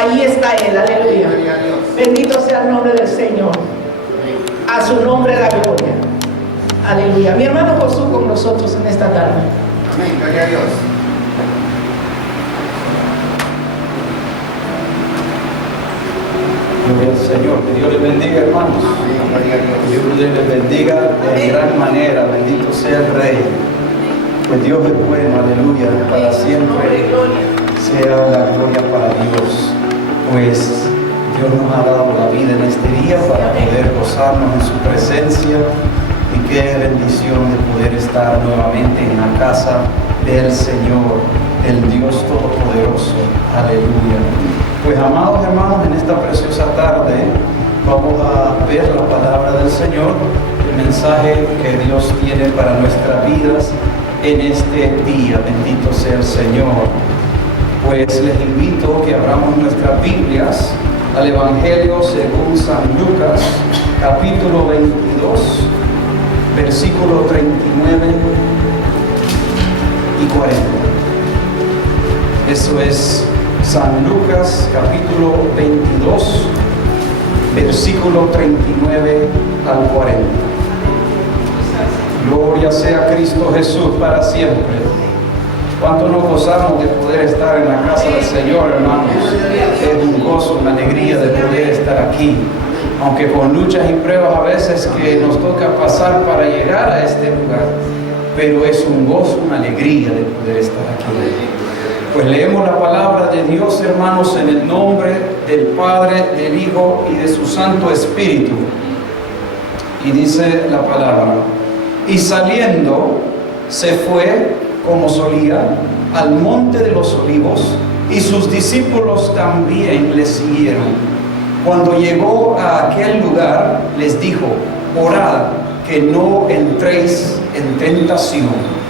Ahí está Él, aleluya. Bendito sea el nombre del Señor. A su nombre la gloria. Aleluya. Mi hermano Josué con nosotros en esta tarde. Amén, gloria a Dios. Gloria al Señor. Que Dios les bendiga, hermanos. Que Dios les bendiga de gran manera. Bendito sea el Rey. Pues Dios es bueno, aleluya. Para siempre sea la gloria para Dios. Pues Dios nos ha dado la vida en este día para poder gozarnos en su presencia. Y qué bendición de poder estar nuevamente en la casa del Señor, el Dios Todopoderoso. Aleluya. Pues amados hermanos, en esta preciosa tarde vamos a ver la palabra del Señor, el mensaje que Dios tiene para nuestras vidas en este día. Bendito sea el Señor. Pues les invito que abramos nuestras Biblias al Evangelio según San Lucas, capítulo 22, versículos 39 y 40. Eso es San Lucas, capítulo 22, versículo 39 al 40. Gloria sea a Cristo Jesús para siempre. ¿Cuánto nos gozamos de poder estar en la casa del Señor, hermanos? Es un gozo, una alegría de poder estar aquí. Aunque con luchas y pruebas a veces que nos toca pasar para llegar a este lugar. Pero es un gozo, una alegría de poder estar aquí. Pues leemos la palabra de Dios, hermanos, en el nombre del Padre, del Hijo y de su Santo Espíritu. Y dice la palabra: y saliendo se fue, como solía, al monte de los olivos, y sus discípulos también le siguieron. Cuando llegó a aquel lugar, les dijo: orad, que no entréis en tentación.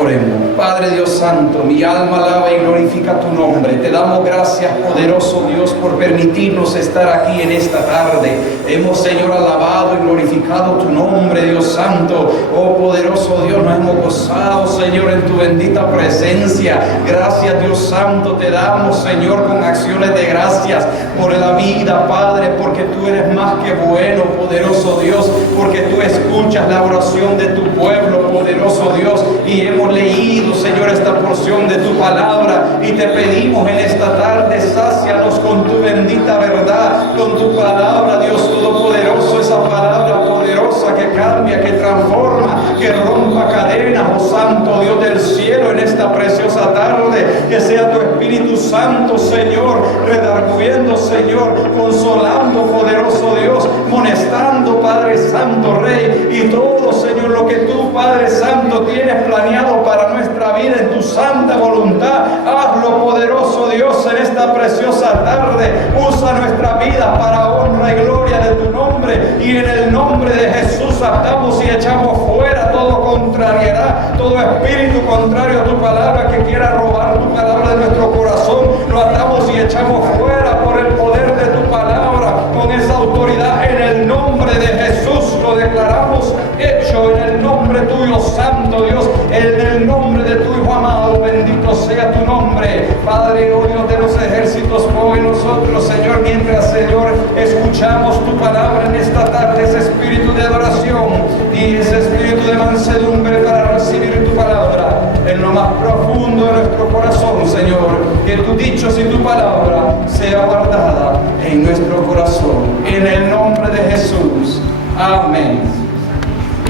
Oremos. Padre Dios Santo, mi alma alaba y glorifica tu nombre. Te damos gracias, poderoso Dios, por permitirnos estar aquí en esta tarde. Hemos, Señor, alabado y glorificado tu nombre, Dios Santo. Oh poderoso Dios, nos hemos gozado, Señor, en tu bendita presencia. Gracias, Dios Santo, te damos, Señor, con acciones de gracias por la vida, Padre, porque tú eres más que bueno, poderoso Dios, porque tú escuchas la oración de tu pueblo, poderoso Dios, y hemos leído, Señor, esta porción de tu palabra, y te pedimos en esta tarde: sácianos con tu bendita verdad, con tu palabra, Dios Todopoderoso, esa palabra poderosa que cambia, que transforma, que rompa cadenas. Oh Santo Dios del cielo, en esta preciosa tarde, que sea tu Espíritu Santo, Señor, redarguyendo, Señor, consolando, poderoso Dios, monestando, Padre Santo, Rey, y todo, Señor, lo que tú, Padre Santo, tienes planeado para nuestra vida en tu santa voluntad. Hazlo, poderoso Dios, en esta preciosa tarde. Usa nuestra vida para honra y gloria de tu nombre, y en el nombre de Jesús atamos y echamos fuera todo contrariedad, todo espíritu contrario a tu palabra que quiera robar tu palabra de nuestro corazón. Lo atamos y echamos fuera por el poder de tu palabra, con esa autoridad, en el nombre de Jesús. Lo declaramos hecho en el nombre tuyo, Santo Dios, en el nombre de tu Hijo amado. Bendito sea tu nombre, Padre, oh Dios de los ejércitos. Hoy nosotros, Señor, mientras, Señor, escuchamos tu palabra en esta tarde, ese espíritu de adoración y ese espíritu de mansedumbre para recibir tu palabra en lo más profundo de nuestro corazón, Señor. Que tus dichos y tu palabra sea guardada en nuestro corazón, en el nombre de Jesús. Amén.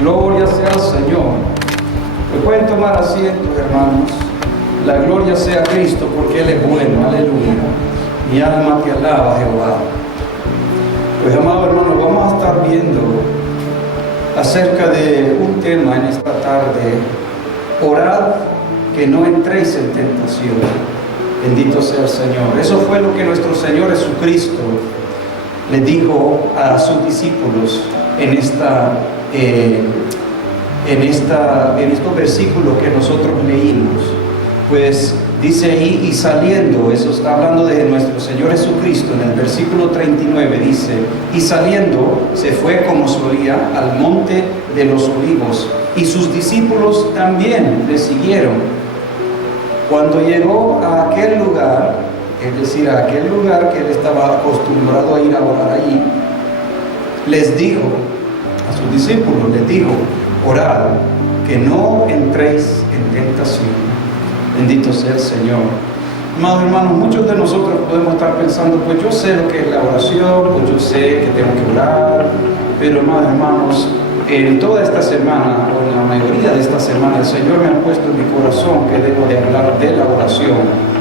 Gloria sea al Señor. Me pueden tomar asientos, hermanos. La gloria sea a Cristo, porque Él es bueno. Aleluya. Mi alma te alaba, Jehová. Pues, amados hermanos, vamos a estar viendo acerca de un tema en esta tarde: orad, que no entréis en tentación. Bendito sea el Señor. Eso fue lo que nuestro Señor Jesucristo le dijo a sus discípulos en estos versículos que nosotros leímos. Pues dice ahí: y saliendo, eso está hablando de nuestro Señor Jesucristo. En el versículo 39 dice: y saliendo se fue, como solía, al monte de los olivos, y sus discípulos también le siguieron. Cuando llegó a aquel lugar, es decir, a aquel lugar que él estaba acostumbrado a ir a orar allí, les dijo a sus discípulos, les dijo, orad, que no entréis en tentación. Bendito sea el Señor. Amados hermanos, muchos de nosotros podemos estar pensando, pues yo sé lo que es la oración, pues yo sé que tengo que orar, pero amados hermanos, en toda esta semana, o en la mayoría de esta semana, el Señor me ha puesto en mi corazón que debo de hablar de la oración.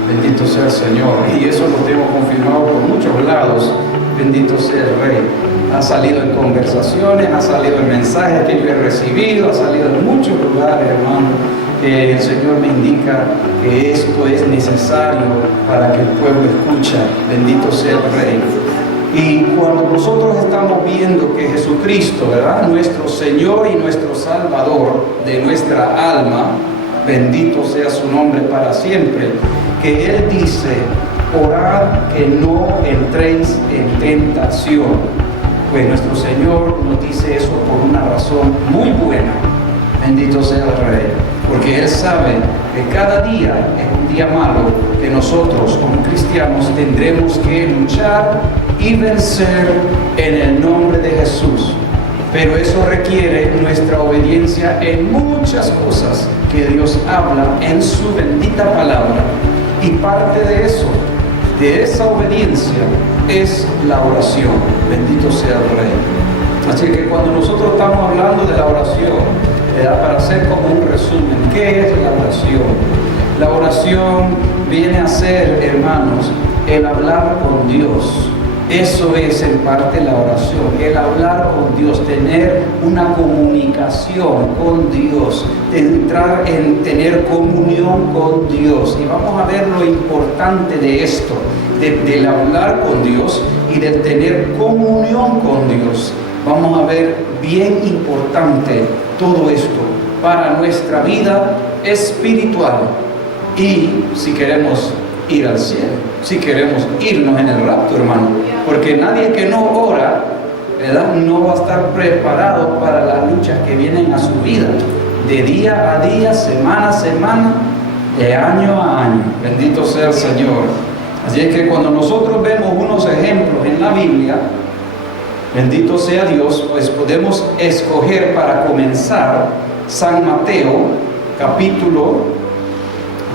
Bendito sea el Señor. Y eso lo tengo confirmado por muchos lados. Bendito sea el Rey. Ha salido en conversaciones, ha salido en mensajes que yo he recibido, ha salido en muchos lugares, hermano, que el Señor me indica que esto es necesario para que el pueblo escuche. Bendito sea el Rey. Y cuando nosotros estamos viendo que Jesucristo, ¿verdad?, nuestro Señor y nuestro Salvador de nuestra alma, bendito sea su nombre para siempre, que Él dice, orad que no entréis en tentación. Pues nuestro Señor nos dice eso por una razón muy buena. Bendito sea el Rey. Porque Él sabe que cada día es un día malo, que nosotros como cristianos tendremos que luchar y vencer en el nombre de Jesús. Pero eso requiere nuestra obediencia en muchas cosas que Dios habla en su bendita palabra. Y parte de eso, de esa obediencia, es la oración. Bendito sea el Rey. Así que cuando nosotros estamos hablando de la oración, para hacer como un resumen, ¿qué es la oración? La oración viene a ser, hermanos, el hablar con Dios. Eso es en parte la oración, el hablar con Dios, tener una comunicación con Dios, entrar en tener comunión con Dios. Y vamos a ver lo importante de esto, del hablar con Dios y del tener comunión con Dios. Vamos a ver bien importante todo esto para nuestra vida espiritual y si queremos ir al cielo, si queremos irnos en el rapto, hermano, porque nadie que no ora, ¿verdad?, no va a estar preparado para las luchas que vienen a su vida, de día a día, semana a semana, de año a año. Bendito sea el Señor. Así es que cuando nosotros vemos unos ejemplos en la Biblia, bendito sea Dios, pues podemos escoger para comenzar San Mateo, capítulo,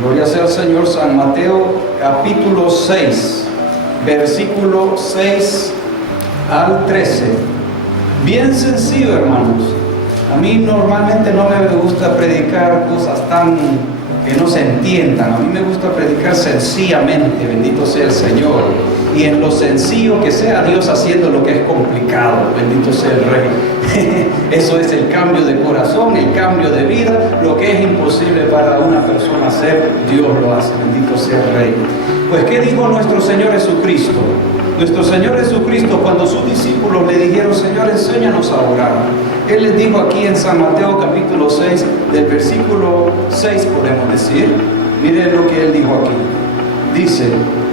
gloria sea al Señor, San Mateo, capítulo 6, versículo 6 al 13. Bien sencillo, hermanos. A mí normalmente no me gusta predicar cosas tan que no se entiendan. A mí me gusta predicar sencillamente, bendito sea el Señor. Y en lo sencillo que sea Dios haciendo lo que es complicado, bendito sea el Rey. Eso es el cambio de corazón, el cambio de vida. Lo que es imposible para una persona hacer, Dios lo hace, bendito sea el Rey. Pues ¿qué dijo nuestro Señor Jesucristo? Nuestro Señor Jesucristo, cuando sus discípulos le dijeron, Señor, enséñanos a orar, Él les dijo aquí en San Mateo capítulo 6, del versículo 6 podemos decir, miren lo que Él dijo aquí. Dice,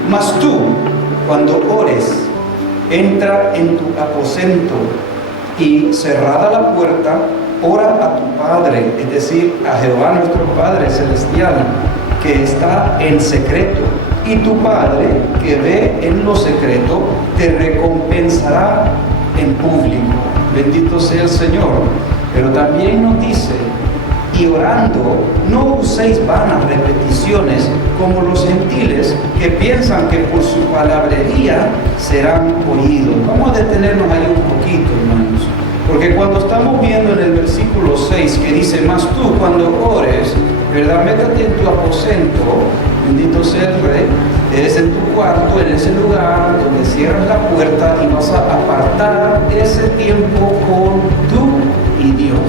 mas tú, cuando ores, entra en tu aposento y cerrada la puerta, ora a tu Padre, es decir, a Jehová nuestro Padre Celestial, que está en secreto. Y tu Padre, que ve en lo secreto, te recompensará en público. Bendito sea el Señor. Pero también nos dice, y orando, no uséis vanas repeticiones como los gentiles que piensan que por su palabrería serán oídos. Vamos a detenernos ahí un poquito, hermanos. Porque cuando estamos viendo en el versículo 6 que dice, mas tú cuando ores, ¿verdad?, métate en tu aposento, bendito sea el Rey, eres en tu cuarto, en ese lugar donde cierras la puerta y vas a apartar ese tiempo con tú y Dios.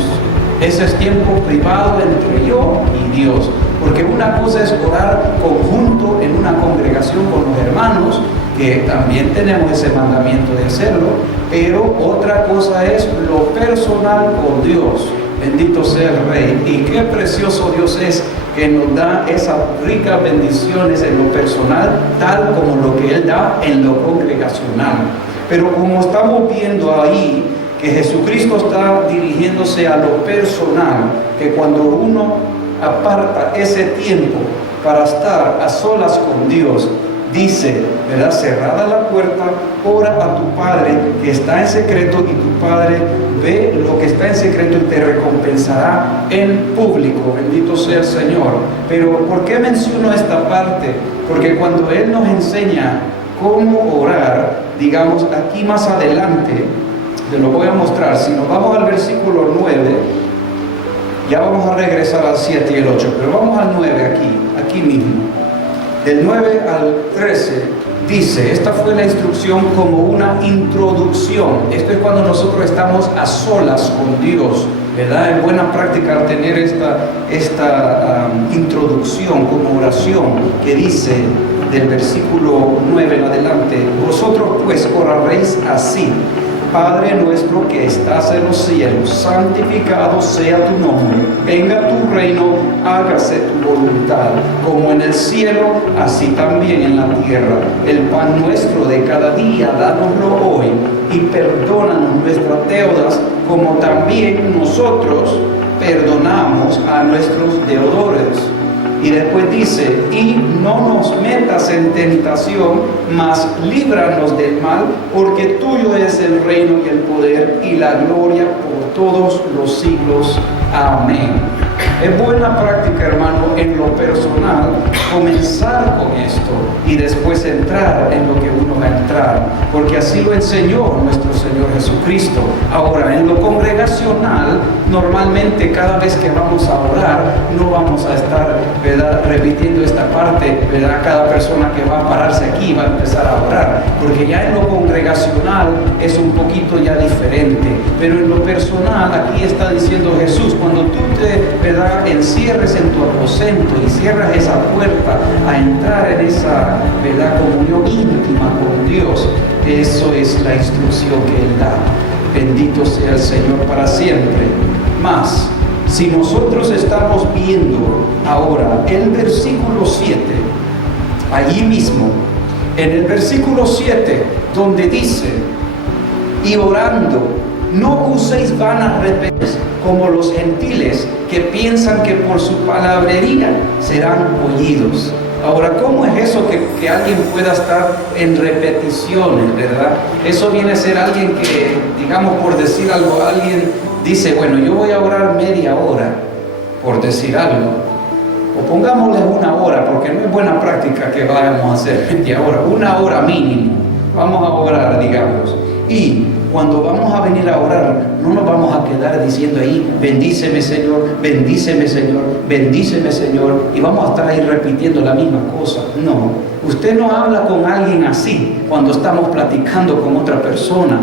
Ese es tiempo privado entre yo y Dios. Porque una cosa es orar conjunto en una congregación con los hermanos, que también tenemos ese mandamiento de hacerlo, pero otra cosa es lo personal con Dios. Bendito sea el Rey. Y qué precioso Dios es, que nos da esas ricas bendiciones en lo personal, tal como lo que Él da en lo congregacional. Pero como estamos viendo ahí, que Jesucristo está dirigiéndose a lo personal, que cuando uno aparta ese tiempo para estar a solas con Dios, dice, ¿verdad? Cerrada la puerta, ora a tu Padre que está en secreto, y tu Padre ve lo que está en secreto y te recompensará en público. Bendito sea el Señor. Pero ¿por qué menciono esta parte? Porque cuando Él nos enseña cómo orar, digamos, aquí más adelante, te lo voy a mostrar. Si nos vamos al versículo 9, ya vamos a regresar al 7 y el 8, pero vamos al 9 aquí mismo. Del 9 al 13 dice, esta fue la instrucción como una introducción. Esto es cuando nosotros estamos a solas con Dios, ¿verdad? Es buena práctica tener esta introducción como oración que dice del versículo 9 en adelante: vosotros pues oraréis así: Padre nuestro que estás en los cielos, santificado sea tu nombre, venga tu reino, hágase tu voluntad, como en el cielo, así también en la tierra. El pan nuestro de cada día, dánoslo hoy, y perdónanos nuestras deudas, como también nosotros perdonamos a nuestros deudores. Y después dice, y no nos metas en tentación, mas líbranos del mal, porque tuyo es el reino y el poder y la gloria por todos los siglos. Amén. Es buena práctica, hermano, en lo personal, comenzar con esto y después entrar en lo que uno va a entrar, porque así lo enseñó nuestro Señor Jesucristo. Ahora, en lo congregacional, normalmente cada vez que vamos a orar, no vamos a estar, ¿verdad?, repitiendo esta parte, ¿verdad? Cada persona que va a pararse aquí va a empezar a orar, porque ya en lo congregacional es un poquito ya diferente, pero en lo personal, aquí está diciendo Jesús, cuando tú te, ¿verdad?, encierres en tu aposento y cierras esa puerta a entrar en esa, ¿verdad?, comunión íntima con Dios, eso es la instrucción que Él da. Bendito sea el Señor para siempre. Más, si nosotros estamos viendo ahora el versículo 7, allí mismo, en el versículo 7, donde dice, y orando, no uséis vanas repeticiones como los gentiles que piensan que por su palabrería serán oídos. Ahora, ¿cómo es eso que alguien pueda estar en repeticiones, verdad? Eso viene a ser alguien que, digamos, por decir algo, alguien dice, bueno, yo voy a orar media hora, por decir algo, o pongámosle una hora, porque no es buena práctica que vayamos a hacer media hora, una hora mínimo, vamos a orar, digamos, y cuando vamos a venir a orar, no nos vamos a quedar diciendo ahí, bendíceme Señor, bendíceme Señor, bendíceme Señor, y vamos a estar ahí repitiendo la misma cosa. No, usted no habla con alguien así cuando estamos platicando con otra persona,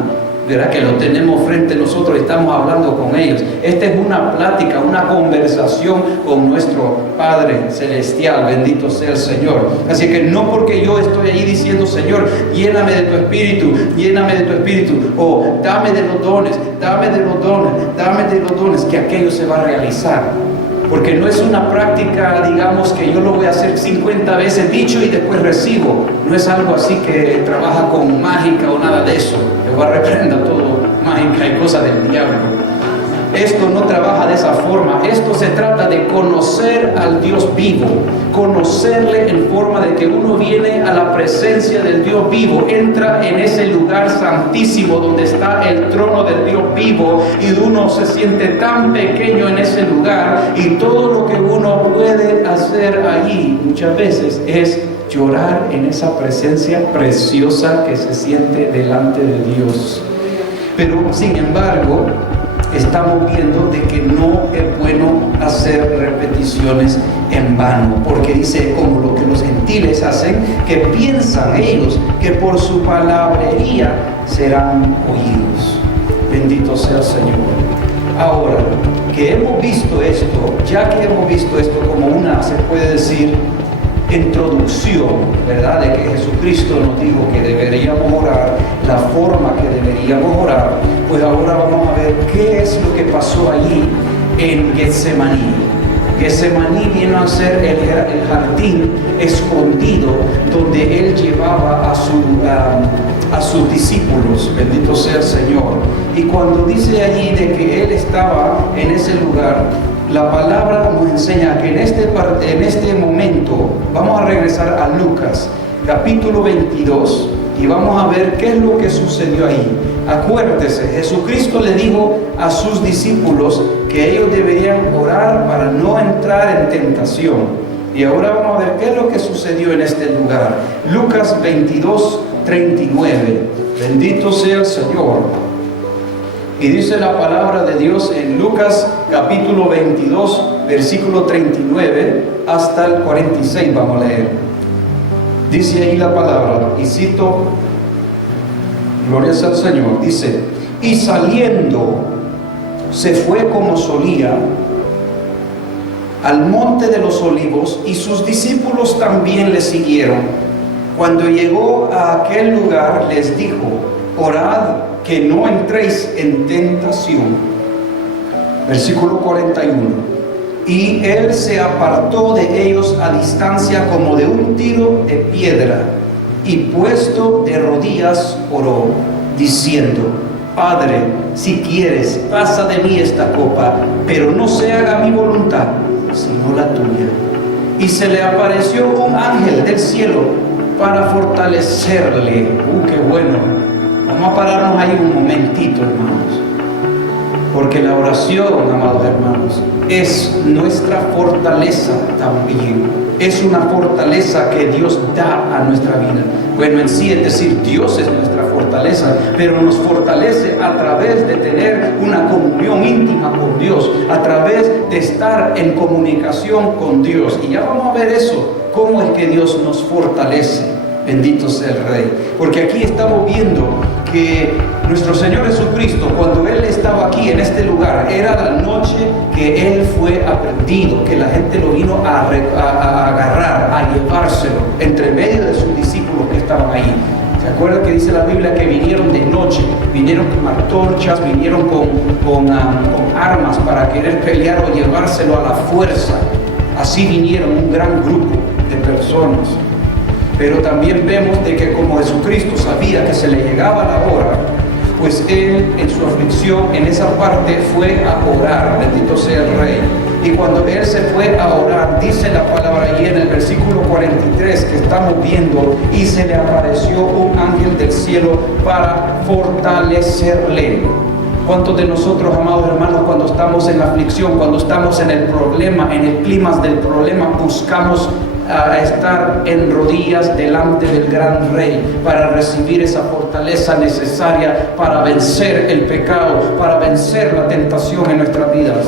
¿verdad? Que lo tenemos frente a nosotros y estamos hablando con ellos. Esta es una plática, una conversación con nuestro Padre Celestial, bendito sea el Señor. Así que no porque yo estoy ahí diciendo, Señor, lléname de tu espíritu, lléname de tu espíritu, o dame de los dones, dame de los dones, dame de los dones, que aquello se va a realizar. Porque no es una práctica, digamos, que yo lo voy a hacer 50 veces dicho y después recibo. No es algo así que trabaja con mágica o nada de eso. Yo reprenda todo mágica y cosas del diablo. Esto no trabaja de esa forma. Esto se trata de conocer al Dios vivo, conocerle en forma de que uno viene a la presencia del Dios vivo, entra en ese lugar santísimo donde está el trono del Dios vivo, y uno se siente tan pequeño en ese lugar, y todo lo que uno puede hacer allí muchas veces es llorar en esa presencia preciosa que se siente delante de Dios. Pero sin embargo, estamos viendo de que no es bueno hacer repeticiones en vano, porque dice, como lo que los gentiles hacen, que piensan ellos que por su palabrería serán oídos. Bendito sea el Señor. Ahora que hemos visto esto, ya que hemos visto esto como una, se puede decir, introducción, ¿verdad?, de que Jesucristo nos dijo que deberíamos orar, la forma que deberíamos orar, pues ahora vamos a ver qué es lo que pasó allí en Getsemaní. Getsemaní vino a ser el jardín escondido donde Él llevaba a sus discípulos, bendito sea el Señor. Y cuando dice allí de que Él estaba en ese lugar, la palabra nos enseña que en este momento, vamos a regresar a Lucas, capítulo 22 y vamos a ver qué es lo que sucedió ahí. Acuérdese, Jesucristo le dijo a sus discípulos que ellos deberían orar para no entrar en tentación. Y ahora vamos a ver qué es lo que sucedió en este lugar. Lucas 22, 39. Bendito sea el Señor. Y dice la palabra de Dios en Lucas capítulo 22, versículo 39 hasta el 46. Vamos a leer. Dice ahí la palabra, y cito, gloria al Señor, dice: y saliendo se fue como solía al monte de los olivos, y sus discípulos también le siguieron. Cuando llegó a aquel lugar les dijo: orad que no entréis en tentación. Versículo 41. Y él se apartó de ellos a distancia como de un tiro de piedra, y puesto de rodillas oró, diciendo: Padre, si quieres, pasa de mí esta copa, pero no se haga mi voluntad, sino la tuya. Y se le apareció un ángel del cielo para fortalecerle. ¡Qué bueno! Vamos a pararnos ahí un momentito, hermanos, porque la oración, amados hermanos, es nuestra fortaleza también. Es una fortaleza que Dios da a nuestra vida. Bueno, en sí es decir, Dios es nuestra fortaleza, pero nos fortalece a través de tener una comunión íntima con Dios, a través de estar en comunicación con Dios. Y ya vamos a ver eso, cómo es que Dios nos fortalece. Bendito sea el Rey. Porque aquí estamos viendo que nuestro Señor Jesucristo, cuando Él estaba aquí en este lugar, era la noche que Él fue aprehendido, que la gente lo vino a agarrar, a llevárselo, entre medio de sus discípulos que estaban ahí. ¿Se acuerdan que dice la Biblia que vinieron de noche, vinieron con antorchas, vinieron con armas para querer pelear o llevárselo a la fuerza? Así vinieron un gran grupo de personas. Pero también vemos de que como Jesucristo sabía que se le llegaba la hora, pues Él en su aflicción, en esa parte, fue a orar. Bendito sea el Rey. Y cuando Él se fue a orar, dice la palabra ahí en el versículo 43 que estamos viendo: y se le apareció un ángel del cielo para fortalecerle. ¿Cuántos de nosotros, amados hermanos, cuando estamos en la aflicción, cuando estamos en el problema, en el clima del problema, buscamos a estar en rodillas delante del gran Rey para recibir esa fortaleza necesaria para vencer el pecado, para vencer la tentación en nuestras vidas?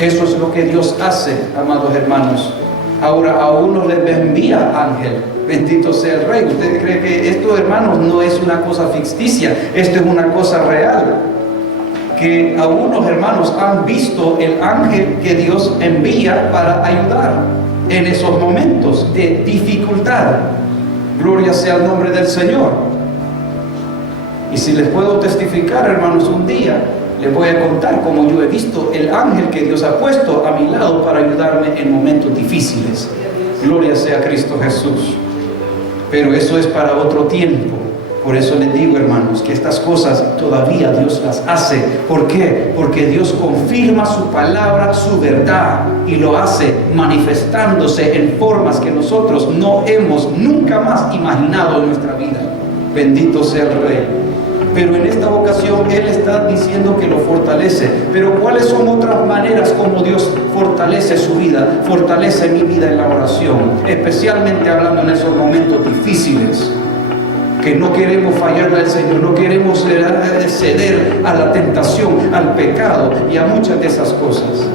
Eso es lo que Dios hace, amados hermanos. Ahora a uno les envía ángel. Bendito sea el Rey. ¿Usted cree que esto, hermanos, no es una cosa ficticia? Esto es una cosa real. Que algunos hermanos han visto el ángel que Dios envía para ayudar en esos momentos de dificultad. Gloria sea el nombre del Señor. Y si les puedo testificar, hermanos, un día les voy a contar cómo yo he visto el ángel que Dios ha puesto a mi lado para ayudarme en momentos difíciles. Gloria sea Cristo Jesús. Pero eso es para otro tiempo. Por eso les digo, hermanos, que estas cosas todavía Dios las hace. ¿Por qué? Porque Dios confirma su palabra, su verdad, y lo hace manifestándose en formas que nosotros no hemos nunca más imaginado en nuestra vida. Bendito sea el Rey. Pero en esta ocasión Él está diciendo que lo fortalece. Pero ¿cuáles son otras maneras como Dios fortalece su vida? Fortalece mi vida en la oración, especialmente hablando en esos momentos difíciles, que no queremos fallarle al Señor, no queremos ceder a la tentación, al pecado y a muchas de esas cosas.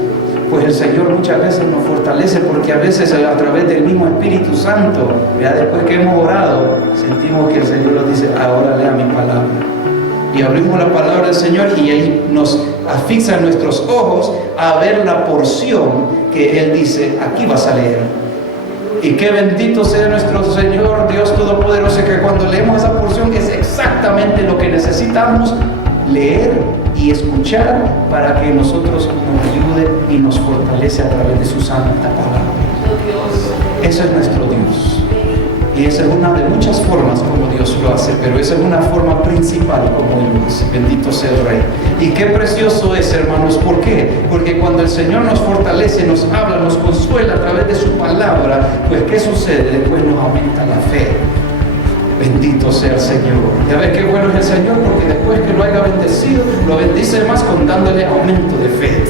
Pues el Señor muchas veces nos fortalece, porque a veces a través del mismo Espíritu Santo, ya después que hemos orado, sentimos que el Señor nos dice: ahora lea mi palabra. Y abrimos la palabra del Señor y ahí nos afixa nuestros ojos a ver la porción que Él dice: aquí vas a leer. Y qué bendito sea nuestro Señor Dios Todopoderoso, que cuando leemos esa porción es exactamente lo que necesitamos leer y escuchar para que nosotros nos ayude y nos fortalece a través de su santa palabra. Ese es nuestro Dios. Y esa es una de muchas formas como Dios lo hace. hace, pero esa es una forma principal como Él lo hace. Bendito sea el Rey. Y qué precioso es, hermanos. ¿Por qué? Porque cuando el Señor nos fortalece, nos habla, nos consuela a través de su palabra, pues ¿qué sucede? Después nos aumenta la fe. Bendito sea el Señor. Ya ves qué bueno es el Señor, porque después que lo haya bendecido, lo bendice más con dándole aumento de fe.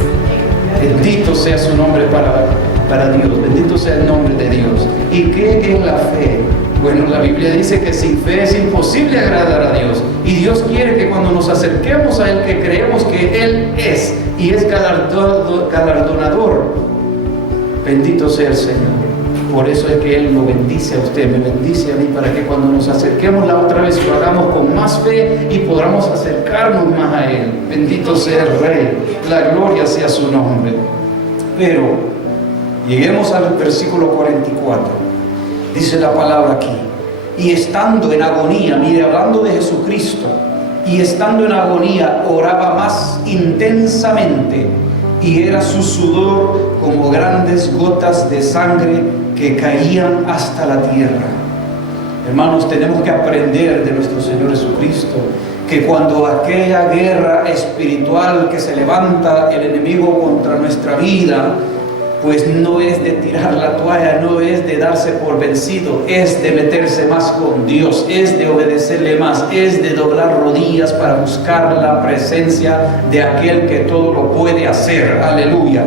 Bendito sea su nombre para Dios. Bendito sea el nombre de Dios. ¿Y qué es la fe? Bueno, la Biblia dice que sin fe es imposible agradar a Dios. Y Dios quiere que cuando nos acerquemos a Él, que creemos que Él es y es galardonador. Bendito sea el Señor. Por eso es que Él lo bendice a usted, me bendice a mí, para que cuando nos acerquemos la otra vez lo hagamos con más fe y podamos acercarnos más a Él. Bendito sea el Rey, la gloria sea su nombre. Pero lleguemos al versículo 44. Dice la palabra aquí: y estando en agonía, mire, hablando de Jesucristo, y estando en agonía oraba más intensamente, y era su sudor como grandes gotas de sangre que caían hasta la tierra. Hermanos, tenemos que aprender de nuestro Señor Jesucristo, que cuando aquella guerra espiritual que se levanta el enemigo contra nuestra vida, pues no es de tirar la toalla, no es de darse por vencido, es de meterse más con Dios, es de obedecerle más, es de doblar rodillas para buscar la presencia de aquel que todo lo puede hacer. Aleluya.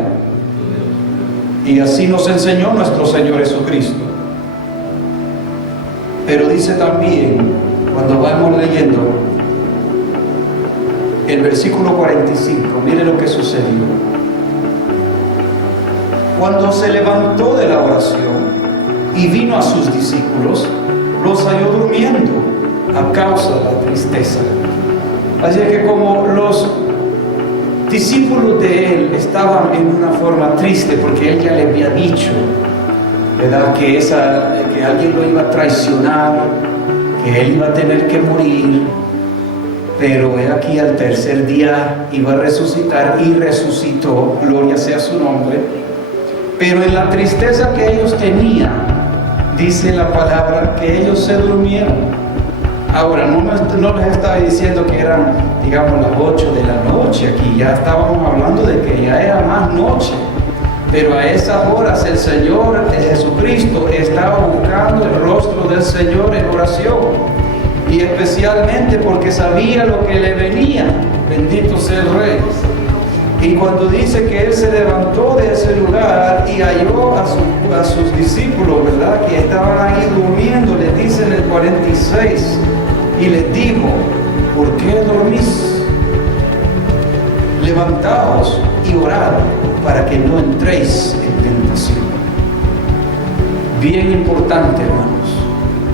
Y así nos enseñó nuestro Señor Jesucristo. Pero dice también, cuando vamos leyendo el versículo 45, mire lo que sucedió. Cuando se levantó de la oración y vino a sus discípulos, los halló durmiendo a causa de la tristeza. Así que como los discípulos de Él estaban en una forma triste, porque Él ya le había dicho, ¿verdad?, que alguien lo iba a traicionar, que Él iba a tener que morir, pero Él aquí al tercer día iba a resucitar, y resucitó, gloria sea su nombre. Pero en la tristeza que ellos tenían, dice la palabra que ellos se durmieron. Ahora, no les estaba diciendo que eran, digamos, las 8 de la noche aquí, ya estábamos hablando de que ya era más noche. Pero a esas horas el Señor Jesucristo estaba buscando el rostro del Señor en oración. Y especialmente porque sabía lo que le venía. Bendito sea el Rey. Y cuando dice que Él se levantó de ese lugar y halló a sus discípulos, ¿verdad?, que estaban ahí durmiendo, les dice en el 46, y les dijo: ¿por qué dormís? Levantaos y orad para que no entréis en tentación. Bien importante, hermanos,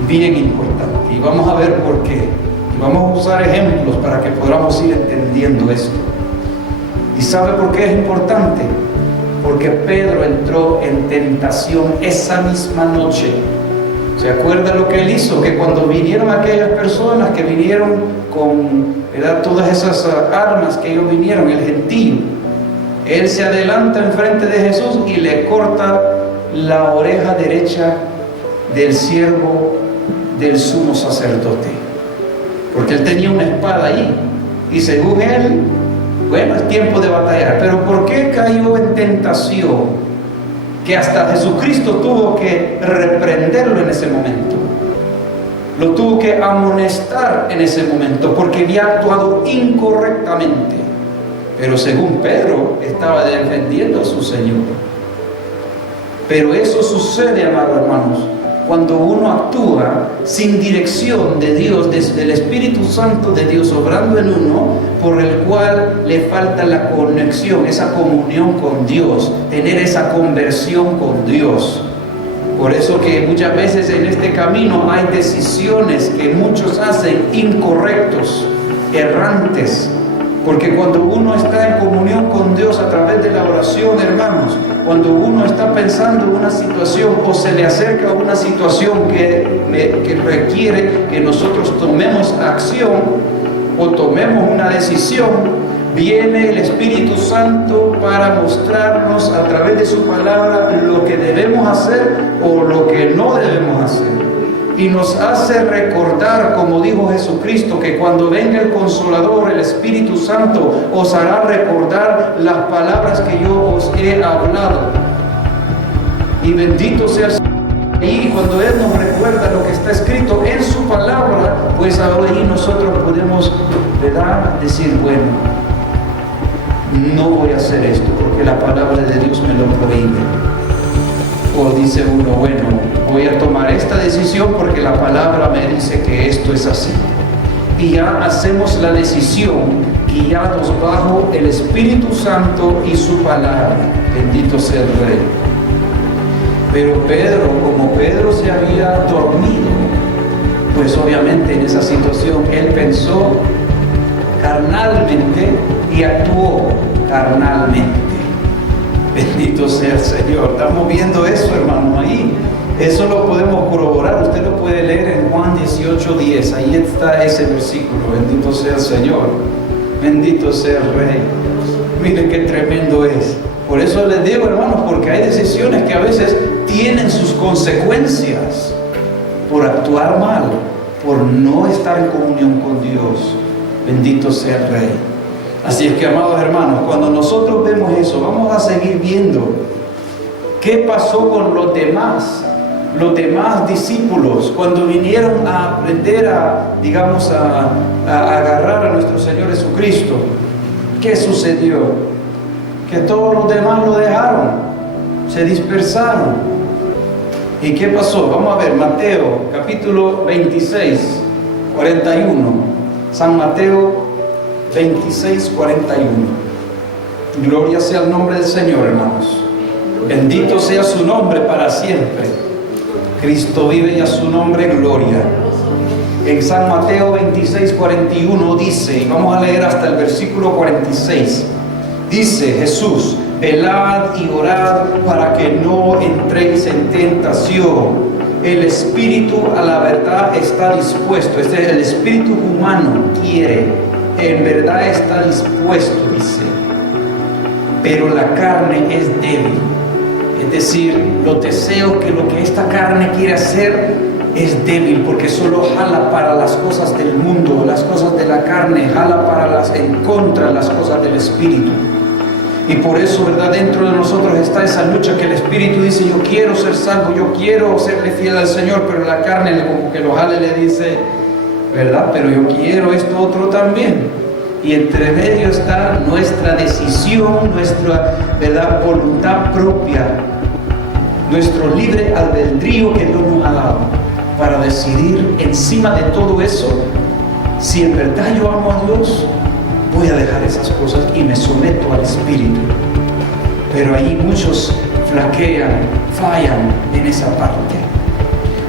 bien importante. Y vamos a ver por qué. Y vamos a usar ejemplos para que podamos ir entendiendo esto. ¿Y sabe por qué es importante? Porque Pedro entró en tentación esa misma noche. ¿Se acuerda lo que él hizo? Que cuando vinieron aquellas personas que vinieron con, ¿verdad?, todas esas armas que ellos vinieron, el gentío, él se adelanta enfrente de Jesús y le corta la oreja derecha del siervo del sumo sacerdote. Porque él tenía una espada ahí. Y según él, bueno, es tiempo de batallar. Pero ¿por qué cayó en tentación? Que hasta Jesucristo tuvo que reprenderlo en ese momento. Lo tuvo que amonestar en ese momento, porque había actuado incorrectamente. Pero según Pedro, estaba defendiendo a su Señor. Pero eso sucede, amados hermanos, cuando uno actúa sin dirección de Dios, desde el Espíritu Santo de Dios obrando en uno, por el cual le falta la conexión, esa comunión con Dios, tener esa conversión con Dios. Por eso que muchas veces en este camino hay decisiones que muchos hacen incorrectos, errantes. Porque cuando uno está en comunión con Dios a través de la oración, hermanos, cuando uno está pensando en una situación o se le acerca a una situación que requiere que nosotros tomemos acción o tomemos una decisión, viene el Espíritu Santo para mostrarnos a través de su palabra lo que debemos hacer o lo que no debemos hacer. y nos hace recordar, como dijo Jesucristo, que cuando venga el Consolador, el Espíritu Santo, os hará recordar las palabras que yo os he hablado. Y bendito sea el Señor. Y cuando Él nos recuerda lo que está escrito en su palabra, pues ahora ahí nosotros podemos, ¿verdad?, decir, bueno, no voy a hacer esto porque la palabra de Dios me lo prohíbe. O dice uno, bueno, voy a tomar esta decisión porque la palabra me dice que esto es así. Y ya hacemos la decisión guiados bajo el Espíritu Santo y su palabra. Bendito sea el Rey. Pero Pedro, como Pedro se había dormido, pues obviamente en esa situación él pensó carnalmente y actuó carnalmente. Bendito sea el Señor. Estamos viendo eso, hermano, ahí. Eso lo podemos corroborar. Usted lo puede leer en Juan 18:10. Ahí está ese versículo. Bendito sea el Señor. Bendito sea el Rey. Miren qué tremendo es. Por eso les digo, hermanos, porque hay decisiones que a veces tienen sus consecuencias por actuar mal, por no estar en comunión con Dios. Bendito sea el Rey. Así es que, amados hermanos, cuando nosotros vemos eso, vamos a seguir viendo qué pasó con los demás discípulos cuando vinieron a aprender a agarrar a nuestro Señor Jesucristo. ¿Qué sucedió? Que todos los demás lo dejaron, se dispersaron. ¿Y qué pasó? Vamos a ver, Mateo capítulo 26, 41. San Mateo 26, 41. Gloria sea el nombre del Señor, hermanos. Bendito sea su nombre para siempre. Cristo vive y a su nombre gloria. En San Mateo 26, 41 dice, y vamos a leer hasta el versículo 46. Dice Jesús: velad y orad para que no entréis en tentación. El espíritu a la verdad está dispuesto. Es decir, el espíritu humano quiere, en verdad está dispuesto, dice, pero la carne es débil. Es decir, los deseos, que lo que esta carne quiere hacer es débil, porque solo jala para las cosas del mundo, las cosas de la carne, jala para en contra de las cosas del espíritu. Y por eso, ¿verdad?, dentro de nosotros está esa lucha que el espíritu dice: yo quiero ser salvo, yo quiero serle fiel al Señor, pero la carne como que lo jale y le dice, ¿verdad?, pero yo quiero esto otro también. Y entre medio está nuestra decisión, nuestra, ¿verdad?, voluntad propia, nuestro libre albedrío que Dios nos ha dado para decidir encima de todo eso. Si en verdad yo amo a Dios, voy a dejar esas cosas y me someto al Espíritu. Pero ahí muchos flaquean, fallan en esa parte.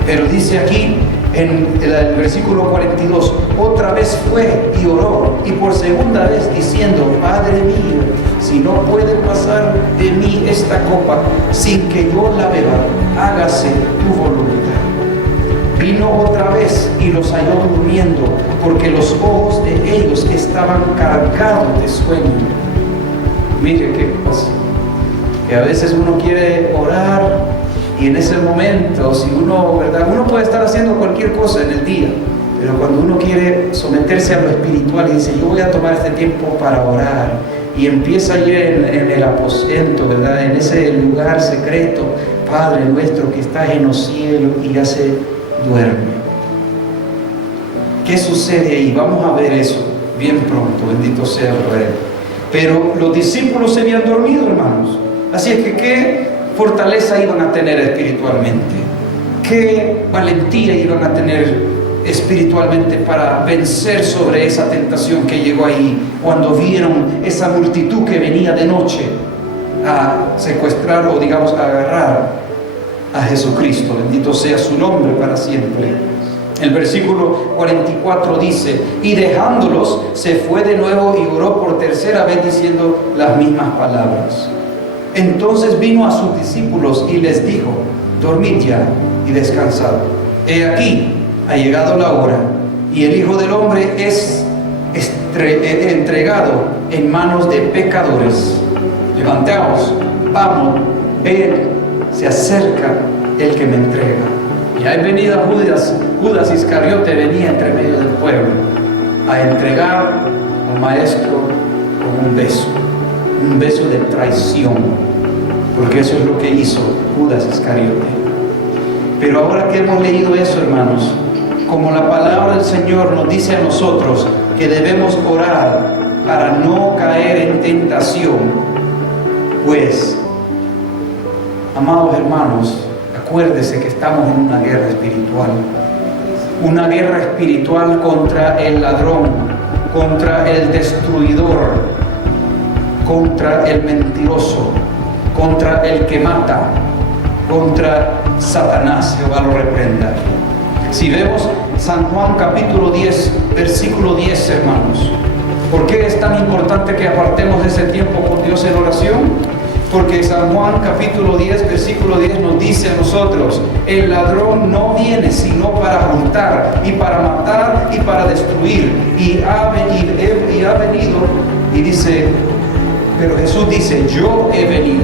Pero dice aquí en el versículo 42, otra vez fue y oró, y por segunda vez diciendo: Padre mío, si no puede pasar de mí esta copa sin que yo la beba, hágase tu voluntad. Vino otra vez y los halló durmiendo, porque los ojos de ellos estaban cargados de sueño. Mire qué cosa, que a veces uno quiere orar y en ese momento, si uno, ¿verdad?, uno puede estar haciendo cualquier cosa en el día, pero cuando uno quiere someterse a lo espiritual y dice: yo voy a tomar este tiempo para orar, y empieza allí en el aposento, ¿verdad?, en ese lugar secreto, Padre nuestro que estás en los cielos, y ya se duerme. ¿Qué sucede ahí? Vamos a ver eso bien pronto, bendito sea el Rey. Pero los discípulos se habían dormido, hermanos. Así es que qué fortaleza iban a tener espiritualmente, qué valentía iban a tener espiritualmente para vencer sobre esa tentación que llegó ahí, cuando vieron esa multitud que venía de noche a secuestrar, o digamos a agarrar a Jesucristo. Bendito sea su nombre para siempre. El versículo 44 dice: y dejándolos se fue de nuevo y oró por tercera vez diciendo las mismas palabras. Entonces vino a sus discípulos y les dijo: dormid ya y descansad. He aquí, ha llegado la hora, y el Hijo del Hombre es entregado en manos de pecadores. Levantaos, vamos, ved, se acerca el que me entrega. Y ahí venía Judas Iscariote, venía entre medio del pueblo a entregar al maestro con un beso de traición, porque eso es lo que hizo Judas Iscariote. Pero ahora que hemos leído eso, hermanos, como la palabra del Señor nos dice a nosotros que debemos orar para no caer en tentación, pues, amados hermanos, acuérdese que estamos en una guerra espiritual contra el ladrón, contra el destruidor, contra el mentiroso, contra el que mata, contra Satanás. Jehová lo reprenda. Si vemos San Juan capítulo 10, versículo 10, hermanos, ¿por qué es tan importante que apartemos ese tiempo con Dios en oración? Porque San Juan capítulo 10, versículo 10 nos dice a nosotros: el ladrón no viene sino para hurtar y para matar y para destruir. Y ha venido, y dice, pero Jesús dice: yo he venido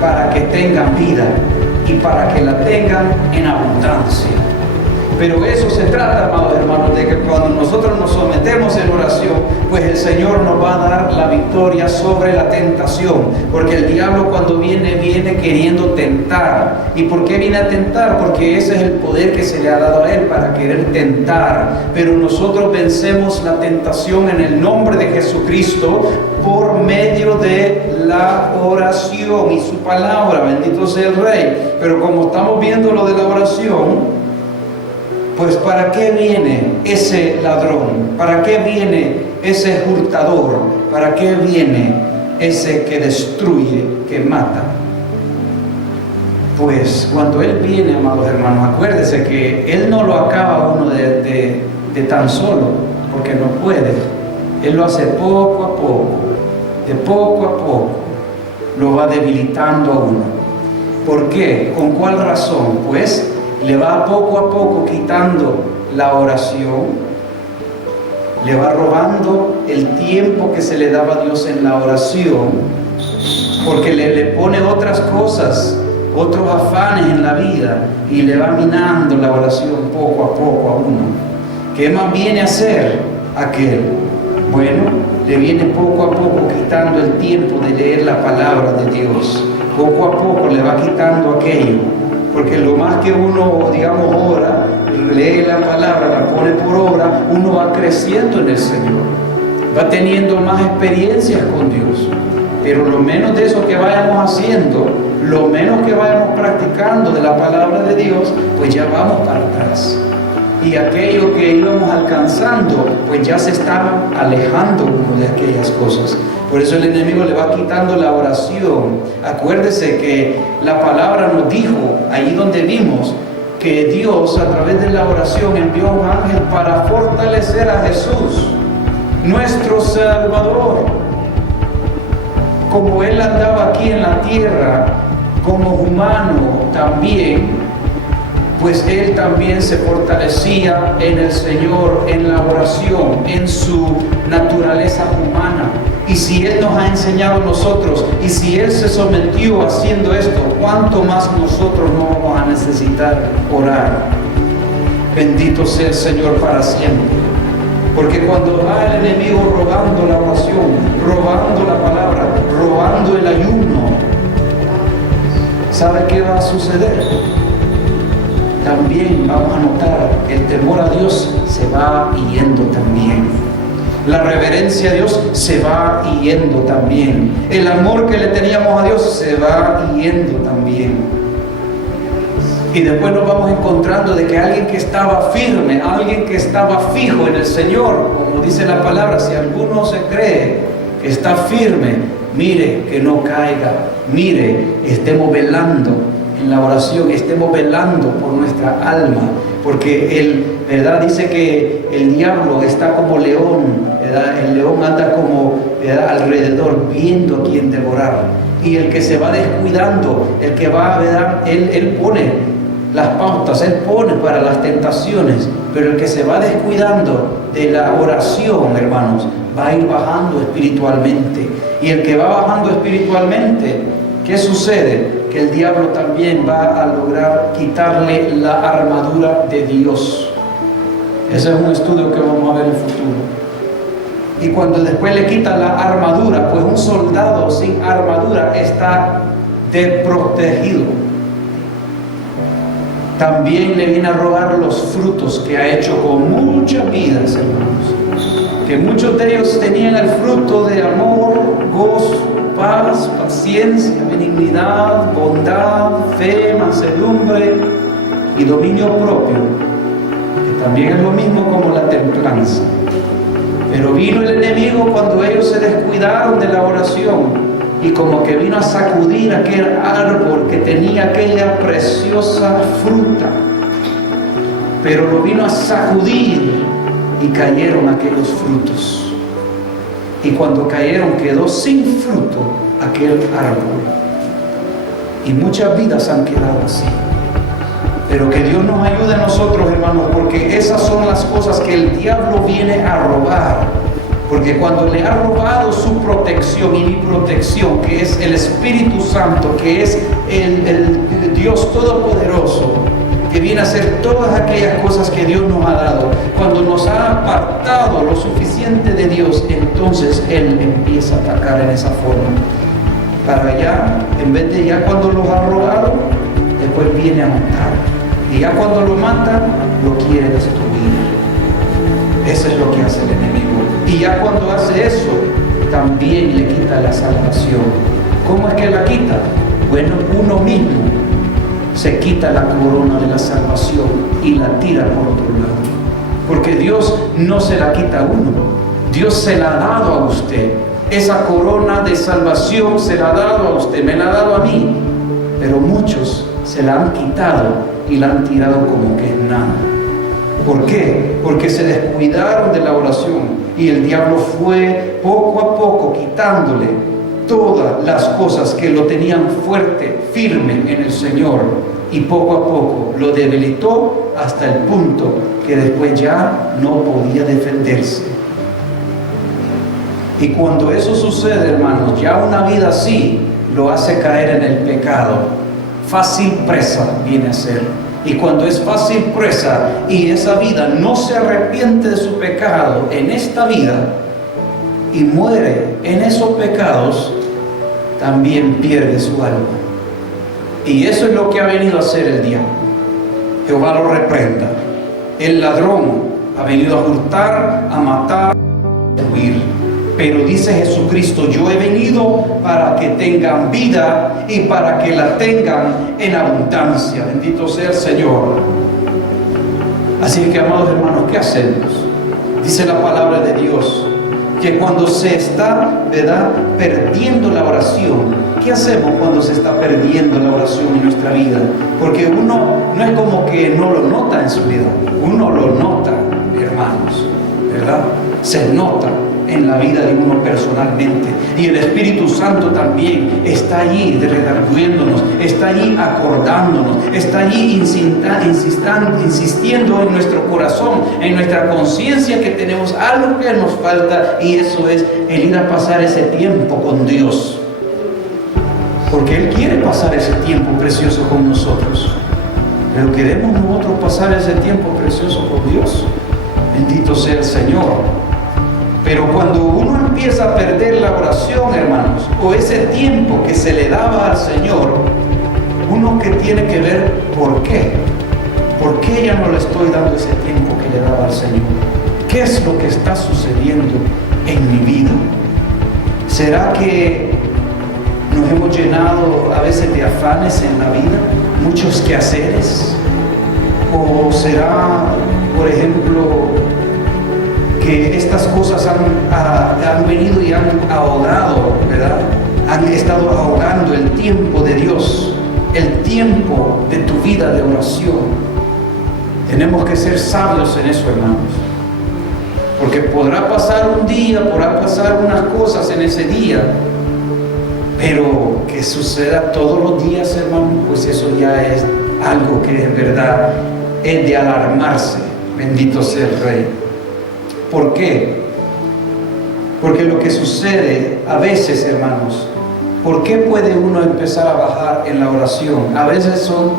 para que tengan vida y para que la tengan en abundancia. Pero eso se trata, amados hermanos, de que cuando nosotros nos sometemos en oración, pues el Señor nos va a dar la victoria sobre la tentación. Porque el diablo cuando viene queriendo tentar. ¿Y por qué viene a tentar? Porque ese es el poder que se le ha dado a él para querer tentar. Pero nosotros vencemos la tentación en el nombre de Jesucristo por medio de la oración y su palabra. Bendito sea el Rey. Pero como estamos viendo lo de la oración, pues ¿para qué viene ese ladrón? ¿Para qué viene ese hurtador? ¿Para qué viene ese que destruye, que mata? Pues cuando Él viene, amados hermanos, acuérdese que Él no lo acaba uno de tan solo, porque no puede. Él lo hace poco a poco, de poco a poco, lo va debilitando a uno. ¿Por qué? ¿Con cuál razón? Pues le va poco a poco quitando la oración, le va robando el tiempo que se le daba a Dios en la oración, porque le pone otras cosas, otros afanes en la vida, y le va minando la oración poco a poco a uno. ¿Qué más viene a hacer aquel? Bueno, le viene poco a poco quitando el tiempo de leer la palabra de Dios. Poco a poco le va quitando aquello. Porque lo más que uno, digamos, ora, lee la palabra, la pone por obra, uno va creciendo en el Señor, va teniendo más experiencias con Dios. Pero lo menos de eso que vayamos haciendo, lo menos que vayamos practicando de la palabra de Dios, pues ya vamos para atrás. Y aquello que íbamos alcanzando, pues ya se estaba alejando uno de aquellas cosas. Por eso el enemigo le va quitando la oración. Acuérdese que la palabra nos dijo, ahí donde vimos, que Dios a través de la oración envió a un ángel para fortalecer a Jesús, nuestro Salvador. Como Él andaba aquí en la tierra, como humano también, pues Él también se fortalecía en el Señor, en la oración, en su naturaleza humana. Y si Él nos ha enseñado a nosotros, y si Él se sometió haciendo esto, ¿cuánto más nosotros no vamos a necesitar orar? Bendito sea el Señor para siempre. Porque cuando va el enemigo robando la oración, robando la palabra, robando el ayuno, ¿sabe qué va a suceder? También vamos a notar que el temor a Dios se va yendo también. La reverencia a Dios se va yendo también. El amor que le teníamos a Dios se va yendo también. Y después nos vamos encontrando de que alguien que estaba firme, alguien que estaba fijo en el Señor, como dice la palabra, si alguno se cree que está firme, mire que no caiga, mire, estemos velando en la oración, estemos velando por nuestra alma, porque Él, ¿verdad? Dice que el diablo está como león, ¿verdad? El león anda como, ¿verdad?, alrededor viendo a quién devorar, y el que se va descuidando, el que va, ¿verdad?, él pone las pautas, Él pone para las tentaciones, pero el que se va descuidando de la oración, hermanos, va a ir bajando espiritualmente, y el que va bajando espiritualmente, ¿Qué sucede? Que el diablo también va a lograr quitarle la armadura de Dios. Ese es un estudio que vamos a ver en el futuro. Y cuando después le quita la armadura, pues un soldado sin armadura está desprotegido. También le viene a robar los frutos que ha hecho con muchas vidas, hermanos. Que muchos de ellos tenían el fruto de amor, gozo, paz, paciencia, benignidad, bondad, fe, mansedumbre y dominio propio, que también es lo mismo como la templanza. Pero vino el enemigo cuando ellos se descuidaron de la oración y como que vino a sacudir aquel árbol que tenía aquella preciosa fruta, pero lo vino a sacudir y cayeron aquellos frutos. Y cuando cayeron quedó sin fruto aquel árbol. Y muchas vidas han quedado así. Pero que Dios nos ayude a nosotros, hermanos, porque esas son las cosas que el diablo viene a robar. Porque cuando le ha robado su protección y mi protección, que es el Espíritu Santo, que es el Dios Todopoderoso, que viene a hacer todas aquellas cosas que Dios nos ha dado, cuando nos ha apartado lo suficiente de Dios, entonces Él empieza a atacar en esa forma. Para allá, en vez de ya cuando los ha robado, después viene a matar. Y ya cuando lo mata, lo quiere destruir. Eso es lo que hace el enemigo. Y ya cuando hace eso, también le quita la salvación. ¿Cómo es que la quita? Bueno, uno mismo se quita la corona de la salvación y la tira por otro lado. Porque Dios no se la quita a uno. Dios se la ha dado a usted. Esa corona de salvación se la ha dado a usted, me la ha dado a mí. Pero muchos se la han quitado y la han tirado como que es nada. ¿Por qué? Porque se descuidaron de la oración y el diablo fue poco a poco quitándole todas las cosas que lo tenían fuerte, firme en el Señor, y poco a poco lo debilitó hasta el punto que después ya no podía defenderse. Y cuando eso sucede, hermanos, ya una vida así lo hace caer en el pecado. Fácil presa viene a ser. Y cuando es fácil presa y esa vida no se arrepiente de su pecado en esta vida y muere en esos pecados, también pierde su alma. Y eso es lo que ha venido a hacer el diablo. Jehová lo reprenda. El ladrón ha venido a hurtar, a matar, a destruir. Pero dice Jesucristo, yo he venido para que tengan vida y para que la tengan en abundancia. Bendito sea el Señor. Así que, amados hermanos, ¿qué hacemos? Dice la palabra de Dios que cuando se está, ¿verdad?, perdiendo la oración. ¿Qué hacemos cuando se está perdiendo la oración en nuestra vida? Porque uno no es como que no lo nota en su vida. Uno lo nota, hermanos, ¿verdad? Se nota en la vida de uno personalmente, y el Espíritu Santo también está allí redarguyéndonos, está allí acordándonos, está allí insistiendo en nuestro corazón, en nuestra conciencia que tenemos algo que nos falta, y eso es el ir a pasar ese tiempo con Dios, porque Él quiere pasar ese tiempo precioso con nosotros. Pero queremos nosotros pasar ese tiempo precioso con Dios. Bendito sea el Señor. Pero cuando uno empieza a perder la oración, hermanos, o ese tiempo que se le daba al Señor, uno que tiene que ver por qué. ¿Por qué ya no le estoy dando ese tiempo que le daba al Señor? ¿Qué es lo que está sucediendo en mi vida? ¿Será que nos hemos llenado a veces de afanes en la vida? Muchos quehaceres. ¿O será, por ejemplo, que estas cosas han venido y han ahogado, ¿verdad? Han estado ahogando el tiempo de Dios, el tiempo de tu vida de oración. Tenemos que ser sabios en eso, hermanos. Porque podrá pasar un día, podrá pasar unas cosas en ese día, pero que suceda todos los días, hermanos, pues eso ya es algo que en verdad es de alarmarse. Bendito sea el Rey. ¿Por qué? Porque lo que sucede a veces, hermanos, ¿Por qué puede uno empezar a bajar en la oración? A veces son,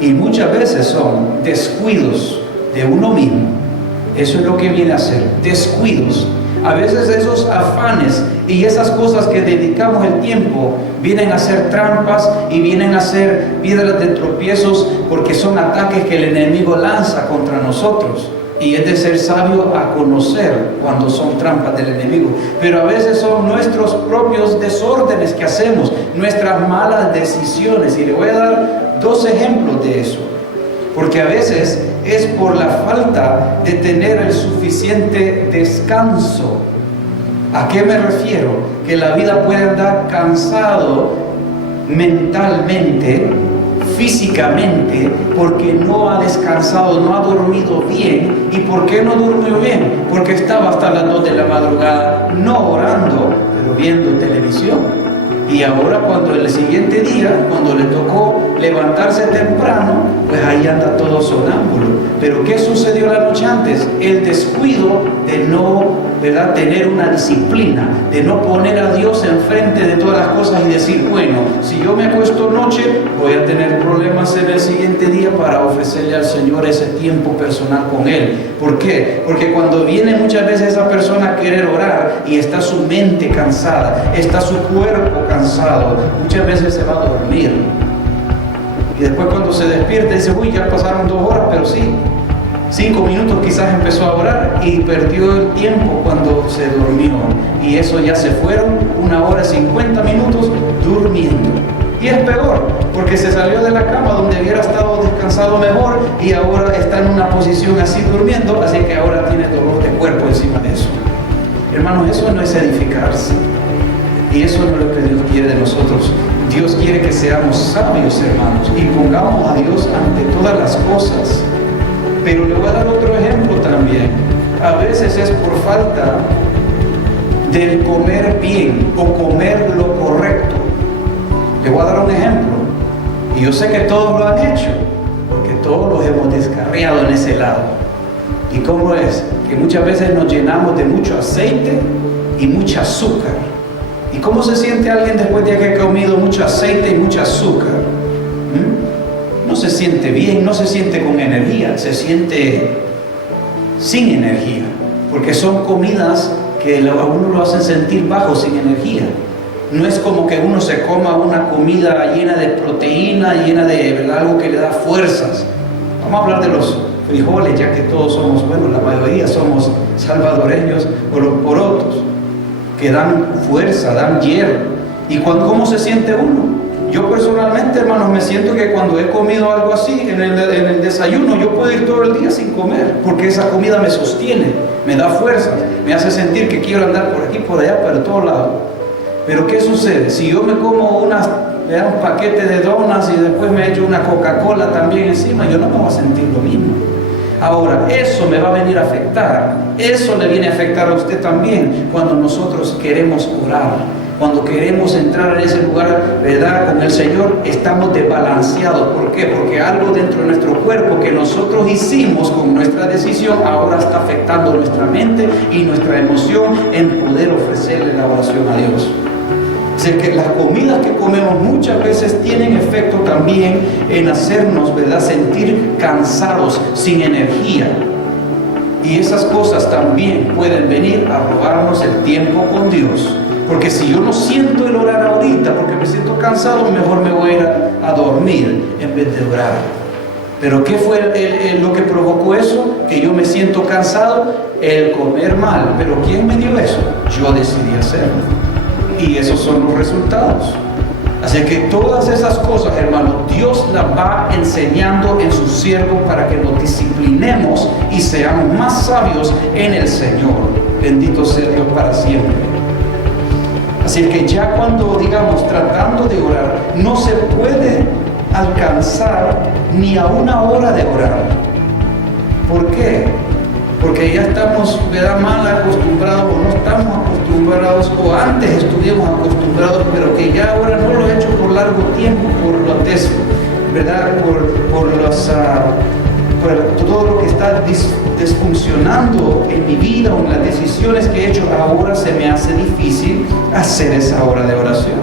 y muchas veces son, descuidos de uno mismo. Eso es lo que viene a ser, descuidos. A veces esos afanes y esas cosas que dedicamos el tiempo vienen a ser trampas y vienen a ser piedras de tropiezos, porque son ataques que el enemigo lanza contra nosotros. Y es de ser sabio a conocer cuando son trampas del enemigo. Pero a veces son nuestros propios desórdenes que hacemos, nuestras malas decisiones. Y le voy a dar 2 ejemplos de eso. Porque a veces es por la falta de tener el suficiente descanso. ¿A qué me refiero? Que la vida puede andar cansado mentalmente, físicamente, porque no ha descansado, no ha dormido bien. ¿Y por qué no durmió bien? Porque estaba hasta las 2 de la madrugada, no orando, pero viendo televisión. Y ahora cuando el siguiente día, cuando le tocó levantarse temprano, pues ahí anda todo sonámbulo. Pero ¿qué sucedió la noche antes? El descuido de no, ¿verdad?, tener una disciplina, de no poner a Dios enfrente de todas las cosas y decir, bueno, si yo me acuesto noche, voy a tener problemas en el siguiente día para ofrecerle al Señor ese tiempo personal con Él. ¿Por qué? Porque cuando viene muchas veces esa persona a querer orar y está su mente cansada, está su cuerpo cansado, muchas veces se va a dormir. Y después cuando se despierta dice, uy, ya pasaron 2 horas, pero sí, 5 minutos quizás empezó a orar y perdió el tiempo cuando se durmió. Y eso ya se fueron 1 hora y 50 minutos durmiendo. Y es peor, porque se salió de la cama donde hubiera estado descansado mejor y ahora está en una posición así durmiendo, así que ahora tiene dolor de cuerpo encima de eso. Hermanos, eso no es edificarse. Y eso no es lo que Dios quiere de nosotros. Dios quiere que seamos sabios, hermanos, y pongamos a Dios ante todas las cosas. Pero le voy a dar otro ejemplo también. A veces es por falta del comer bien o comer lo correcto. Le voy a dar un ejemplo. Y yo sé que todos lo han hecho, porque todos los hemos descarriado en ese lado. ¿Y cómo es? Que muchas veces nos llenamos de mucho aceite y mucha azúcar. ¿Y cómo se siente alguien después de que ha comido mucho aceite y mucho azúcar? No se siente bien, no se siente con energía, se siente sin energía, porque son comidas que a uno lo hacen sentir bajo, sin energía. No es como que uno se coma una comida llena de proteína, llena de, ¿verdad?, algo que le da fuerzas. Vamos a hablar de los frijoles, ya que todos somos, bueno, la mayoría somos salvadoreños o los porotos, que dan fuerza, dan hierro. ¿Y cómo se siente uno? Yo personalmente, hermanos, me siento que cuando he comido algo así, en el desayuno, yo puedo ir todo el día sin comer, porque esa comida me sostiene, me da fuerza, me hace sentir que quiero andar por aquí, por allá, por todo lado. Pero ¿qué sucede? Si yo me como un paquete de donas y después me echo una Coca-Cola también encima, yo no me voy a sentir lo mismo. Ahora, eso me va a venir a afectar, eso le viene a afectar a usted también cuando nosotros queremos orar, cuando queremos entrar en ese lugar, ¿verdad?, con el Señor, estamos desbalanceados. ¿Por qué? Porque algo dentro de nuestro cuerpo que nosotros hicimos con nuestra decisión ahora está afectando nuestra mente y nuestra emoción en poder ofrecerle la oración a Dios. Así que las comidas que comemos muchas veces tienen efecto también en hacernos, ¿verdad?, sentir cansados, sin energía. Y esas cosas también pueden venir a robarnos el tiempo con Dios. Porque si yo no siento el orar ahorita, porque me siento cansado, mejor me voy a ir a dormir en vez de orar. Pero ¿qué fue lo que provocó eso? Que yo me siento cansado, el comer mal. ¿Pero quién me dio eso? Yo decidí hacerlo. Y esos son los resultados. Así que todas esas cosas, hermanos, Dios las va enseñando en su siervo para que nos disciplinemos y seamos más sabios en el Señor. Bendito sea Dios para siempre. Así que ya cuando, digamos, tratando de orar, no se puede alcanzar ni a 1 hora de orar. ¿Por qué? Porque ya estamos, ¿verdad?, mal acostumbrados, o no estamos acostumbrados, o antes estuvimos acostumbrados, pero que ya ahora no lo he hecho por largo tiempo, por todo lo que está disfuncionando en mi vida o en las decisiones que he hecho, ahora se me hace difícil hacer esa hora de oración.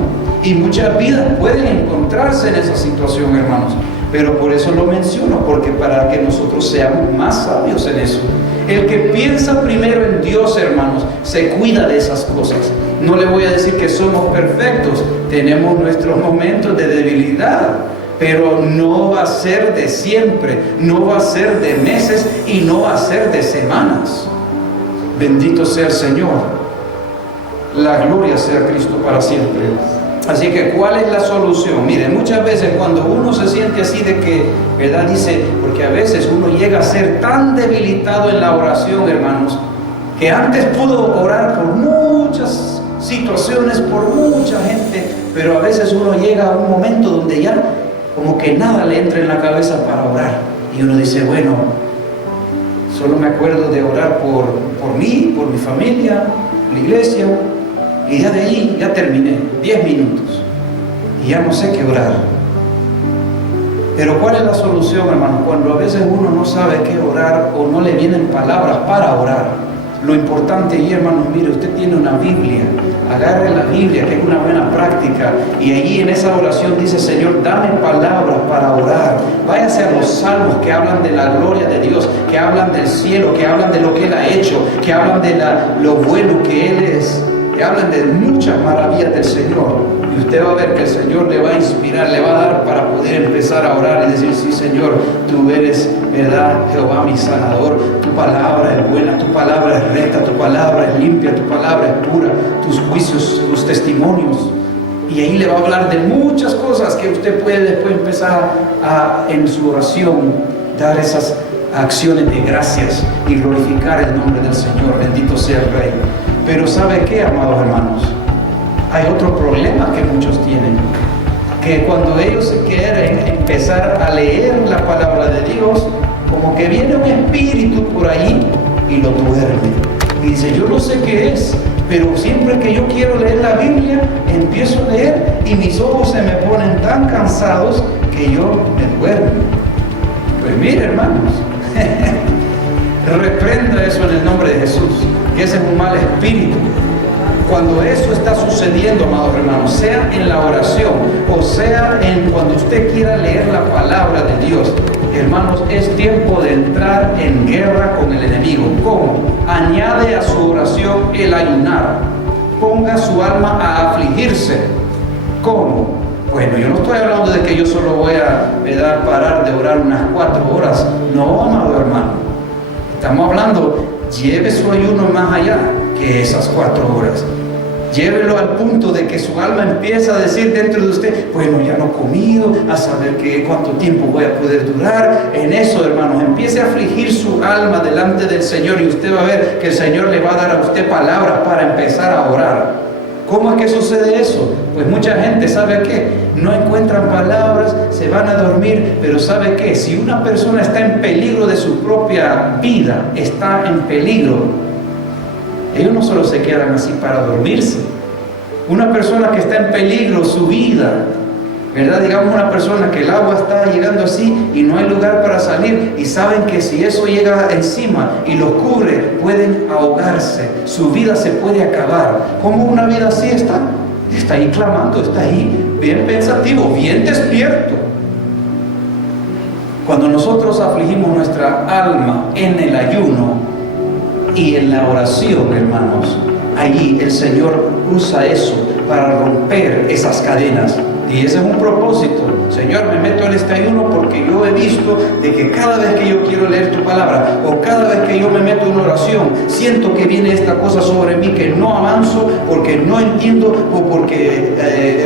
Y muchas vidas pueden encontrarse en esa situación, hermanos. Pero por eso lo menciono, porque para que nosotros seamos más sabios en eso. El que piensa primero en Dios, hermanos, se cuida de esas cosas. No le voy a decir que somos perfectos, tenemos nuestros momentos de debilidad, pero no va a ser de siempre, no va a ser de meses y no va a ser de semanas. Bendito sea el Señor. La gloria sea Cristo para siempre. Así que, ¿cuál es la solución? Miren, muchas veces cuando uno se siente así de que, ¿verdad? Dice, porque a veces uno llega a ser tan debilitado en la oración, hermanos, que antes pudo orar por muchas situaciones, por mucha gente, pero a veces uno llega a un momento donde ya como que nada le entra en la cabeza para orar. Y uno dice, bueno, solo me acuerdo de orar por mí, por mi familia, la iglesia, y ya de ahí ya terminé, 10 minutos, y ya no sé qué orar. Pero ¿cuál es la solución, hermano? Cuando a veces uno no sabe qué orar o no le vienen palabras para orar. Lo importante, y hermanos, mire, usted tiene una Biblia, agarre la Biblia, que es una buena práctica, y allí en esa oración dice, Señor, dame palabras para orar. Váyase a los salmos que hablan de la gloria de Dios, que hablan del cielo, que hablan de lo que Él ha hecho, que hablan de lo bueno que Él es, que hablan de muchas maravillas del Señor. Y usted va a ver que el Señor le va a inspirar, le va a dar para poder empezar a orar y decir, sí, Señor, tú eres, ¿verdad, Jehová, mi sanador? Tu palabra es buena, tu palabra es recta, tu palabra es limpia, tu palabra es pura, tus juicios, tus testimonios. Y ahí le va a hablar de muchas cosas que usted puede después empezar en su oración, dar esas acciones de gracias y glorificar el nombre del Señor. Bendito sea el Rey. Pero ¿sabe qué, amados hermanos? Hay otro problema que muchos tienen, que cuando ellos quieren empezar a leer la palabra de Dios, como que viene un espíritu por ahí y lo duerme. Y dice, yo no sé qué es, pero siempre que yo quiero leer la Biblia, empiezo a leer y mis ojos se me ponen tan cansados que yo me duermo. Pues mire, hermanos, reprenda eso en el nombre de Jesús, que ese es un mal espíritu. Cuando eso está sucediendo, amados hermanos, sea en la oración o sea en cuando usted quiera leer la palabra de Dios, hermanos, es tiempo de entrar en guerra con el enemigo. ¿Cómo? Añade a su oración el ayunar. Ponga su alma a afligirse. ¿Cómo? Bueno, yo no estoy hablando de que yo solo voy a parar de orar unas 4 horas. No, amado hermano. Estamos hablando, lleve su ayuno más allá que esas 4 horas. Llévelo al punto de que su alma empieza a decir dentro de usted, bueno, ya no he comido, a saber cuánto tiempo voy a poder durar. En eso, hermanos, empiece a afligir su alma delante del Señor y usted va a ver que el Señor le va a dar a usted palabras para empezar a orar. ¿Cómo es que sucede eso? Pues mucha gente, ¿sabe qué? No encuentran palabras, se van a dormir, pero ¿sabe qué? Si una persona está en peligro de su propia vida, está en peligro, ellos no solo se quedan así para dormirse. Una persona que está en peligro su vida, ¿verdad? Digamos una persona que el agua está llegando así y no hay lugar para salir y saben que si eso llega encima y los cubre, pueden ahogarse, su vida se puede acabar. ¿Cómo una vida así está? Está ahí clamando, está ahí bien pensativo, bien despierto. Cuando nosotros afligimos nuestra alma en el ayuno y en la oración, hermanos, allí el Señor usa eso para romper esas cadenas. Y ese es un propósito. Señor, me meto en este ayuno porque yo he visto de que cada vez que yo quiero leer tu palabra o cada vez que yo me meto en oración, siento que viene esta cosa sobre mí que no avanzo porque no entiendo o porque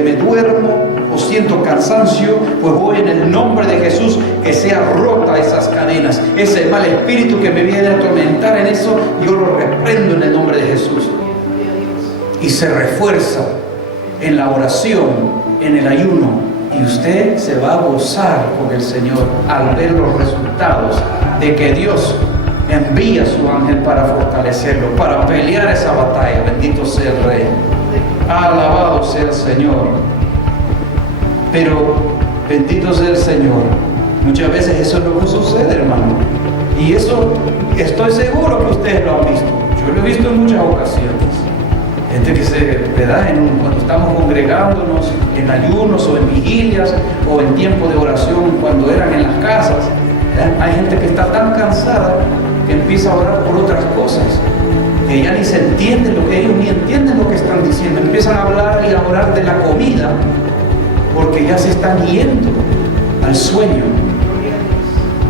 me duermo o siento cansancio. Pues voy en el nombre de Jesús, que sea rota esas cadenas. Ese mal espíritu que me viene a atormentar en eso, yo lo reprendo en el nombre de Jesús. Y se refuerza en la oración, en el ayuno, y usted se va a gozar con el Señor al ver los resultados de que Dios envía a su ángel para fortalecerlo, para pelear esa batalla. Bendito sea el Rey, alabado sea el Señor. Pero bendito sea el Señor, muchas veces eso no sucede, hermano, y eso estoy seguro que ustedes lo han visto. Yo lo he visto en muchas ocasiones. Gente que ¿verdad? Cuando estamos congregándonos en ayunos o en vigilias o en tiempo de oración, cuando eran en las casas, ¿verdad? Hay gente que está tan cansada que empieza a orar por otras cosas, que ya ni se entiende lo que ellos ni entienden lo que están diciendo. Empiezan a hablar y a orar de la comida porque ya se están yendo al sueño.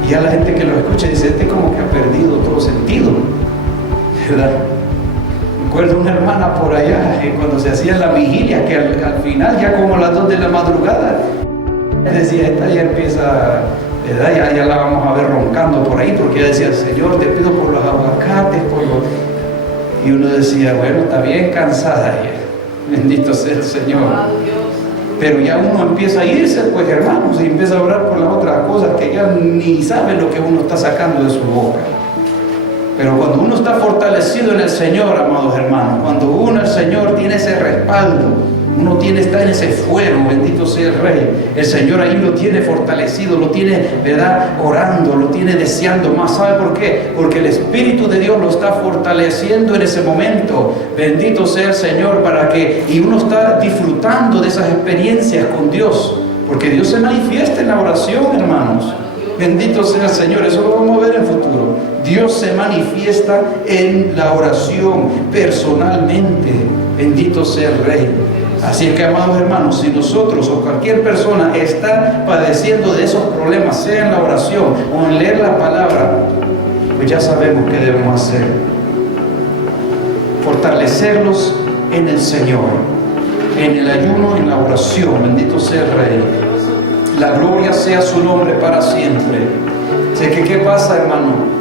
Y ya la gente que lo escucha dice, este como que ha perdido todo sentido, ¿verdad? Recuerdo una hermana por allá, cuando se hacía la vigilia, que al final, ya como a las 2 de la madrugada, decía, esta ya empieza, ¿verdad? Ya la vamos a ver roncando por ahí, porque ella decía, Señor, te pido por los aguacates, y uno decía, bueno, está bien cansada ya, bendito sea el Señor. Pero ya uno empieza a irse, pues hermanos, y empieza a orar por las otras cosas que ya ni sabe lo que uno está sacando de su boca. Pero cuando uno está fortalecido en el Señor, amados hermanos, cuando uno, el Señor, tiene ese respaldo, uno está en ese fuego, bendito sea el Rey, el Señor ahí lo tiene fortalecido, lo tiene, ¿verdad?, orando, lo tiene deseando más. ¿Sabe por qué? Porque el Espíritu de Dios lo está fortaleciendo en ese momento, bendito sea el Señor, y uno está disfrutando de esas experiencias con Dios, porque Dios se manifiesta en la oración, hermanos. Bendito sea el Señor, eso lo vamos a ver en el futuro. Dios se manifiesta en la oración personalmente. Bendito sea el Rey. Así es que, amados hermanos, si nosotros o cualquier persona está padeciendo de esos problemas, sea en la oración o en leer la palabra, pues ya sabemos qué debemos hacer. Fortalecerlos en el Señor, en el ayuno, en la oración. Bendito sea el Rey. La gloria sea su nombre para siempre. Sé que ¿qué pasa, hermano?